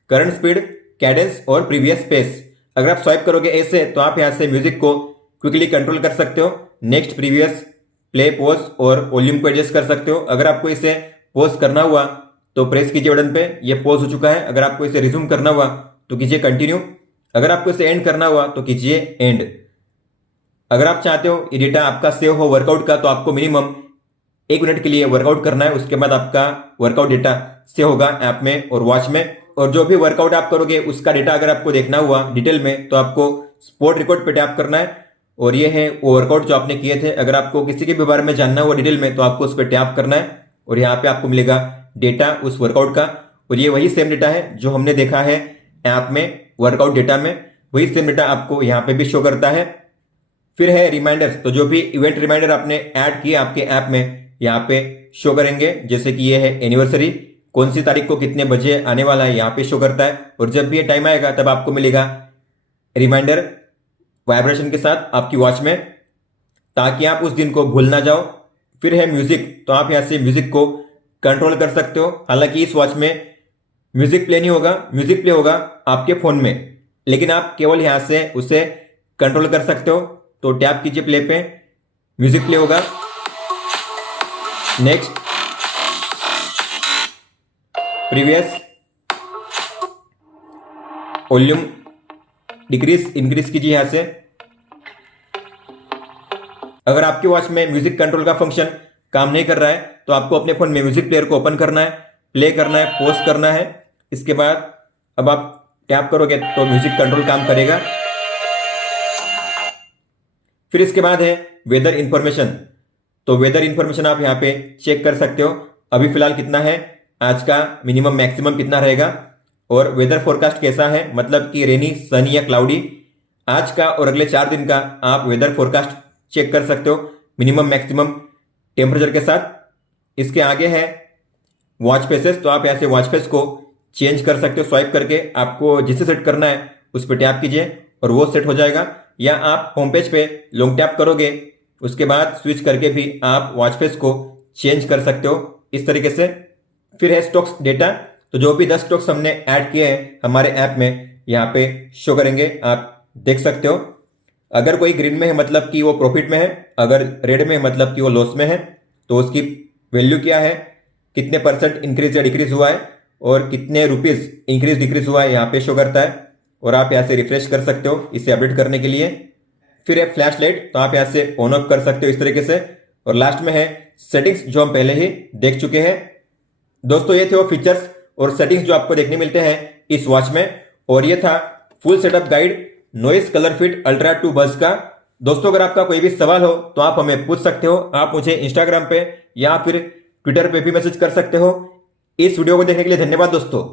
current speed, cadence और प्रीवियस पेस। अगर आप स्वाइप करोगे ऐसे तो आप यहां से म्यूजिक को क्विकली कंट्रोल कर सकते हो, नेक्स्ट, प्रीवियस, प्ले, पॉज और वॉल्यूम को एडजस्ट कर सकते हो। अगर आपको इसे पॉज करना हुआ तो प्रेस कीजिए बटन पे, ये पॉज हो चुका है। अगर आपको इसे रिज्यूम करना हुआ तो कीजिए कंटिन्यू। अगर आपको इसे एंड करना हुआ तो कीजिए एंड। अगर आप चाहते हो ये डेटा आपका सेव हो वर्कआउट का, तो आपको मिनिमम 1 मिनट के लिए वर्कआउट करना है, उसके बाद आपका वर्कआउट डेटा सेव होगा ऐप में और वॉच में। और जो भी वर्कआउट आप करोगे उसका डेटा अगर आपको देखना हुआ डिटेल में तो आपको स्पॉट रिकॉर्ड पे टैप करना है, और ये है वो वर्कआउट जो आपने किए थे। अगर आपको किसी के भी बारे में जानना हुआ डिटेल में तो आपको उस पर टैप करना है, और यहाँ पे आपको मिलेगा डेटा उस वर्कआउट का। और ये वही सेम डेटा है जो हमने देखा है ऐप में वर्कआउट डेटा में, वही सेम डेटा आपको यहाँ पे भी शो करता है। फिर है रिमाइंडर्स, तो जो भी इवेंट रिमाइंडर आपने ऐड किया आपके ऐप में यहाँ पे शो करेंगे, जैसे कि ये है एनिवर्सरी, कौन सी तारीख को कितने बजे आने वाला है यहाँ पे शो करता है। और जब भी ये टाइम आएगा तब आपको मिलेगा रिमाइंडर वाइब्रेशन के साथ आपकी वॉच में, ताकि आप उस दिन को भूल ना जाओ। फिर है म्यूजिक, तो आप यहाँ से म्यूजिक को कंट्रोल कर सकते हो। हालांकि इस वॉच में म्यूजिक प्ले नहीं होगा, म्यूजिक प्ले होगा आपके फोन में, लेकिन आप केवल यहां से उसे कंट्रोल कर सकते हो। तो टैप कीजिए प्ले पे, म्यूजिक प्ले होगा। Next, previous, volume decrease increase कीजिए यहां से। अगर आपकी वॉच में म्यूजिक कंट्रोल का फंक्शन काम नहीं कर रहा है तो आपको अपने फोन में म्यूजिक प्लेयर को ओपन करना है, प्ले करना है, पॉज करना है। इसके बाद अब आप टैप करोगे तो म्यूजिक कंट्रोल काम करेगा। फिर इसके बाद है वेदर इंफॉर्मेशन, तो वेदर इंफॉर्मेशन आप यहाँ पे चेक कर सकते हो, अभी फिलहाल कितना है, आज का मिनिमम मैक्सिमम कितना रहेगा, और वेदर फोरकास्ट कैसा है, मतलब कि रेनी, सनी या क्लाउडी। आज का और अगले 4 दिन का आप वेदर फोरकास्ट चेक कर सकते हो मिनिमम मैक्सिमम टेम्परेचर के साथ। इसके आगे है वॉच फेसेस, तो आप यहाँ से वॉच फेस को चेंज कर सकते हो स्वाइप करके। आपको जिसे सेट करना है उस पर टैप कीजिए और वो सेट हो जाएगा, या आप होम पेज पे लॉन्ग टैप करोगे उसके बाद स्विच करके भी आप वॉच फेस को चेंज कर सकते हो इस तरीके से। फिर है स्टॉक्स डेटा, तो जो भी 10 स्टॉक्स हमने ऐड किए हैं हमारे ऐप में यहाँ पे शो करेंगे, आप देख सकते हो। अगर कोई ग्रीन में है मतलब कि वो प्रॉफिट में है, अगर रेड में है मतलब कि वो लॉस में है, तो उसकी वैल्यू क्या है, कितने % इंक्रीज या डिक्रीज हुआ है और कितने रुपीज इंक्रीज डिक्रीज हुआ है यहाँ पे शो करता है। और आप यहाँ से रिफ्रेश कर सकते हो इसे अपडेट करने के लिए। फिर है फ्लैश लाइट, तो आप यहाँ से ऑन ऑफ कर सकते हो इस तरीके से। और लास्ट में है सेटिंग्स, जो हम पहले ही देख चुके हैं। दोस्तों ये थे वो फीचर्स और सेटिंग्स जो आपको देखने मिलते हैं इस वॉच में, और ये था full setup guide noise colour fit ultra 2 बज का। दोस्तों अगर आपका कोई भी सवाल हो तो आप हमें पूछ सकते हो, आप मुझे इंस्टाग्राम पे या फिर ट्विटर पे भी मैसेज कर सकते हो। इस वीडियो को देखने के लिए धन्यवाद दोस्तों।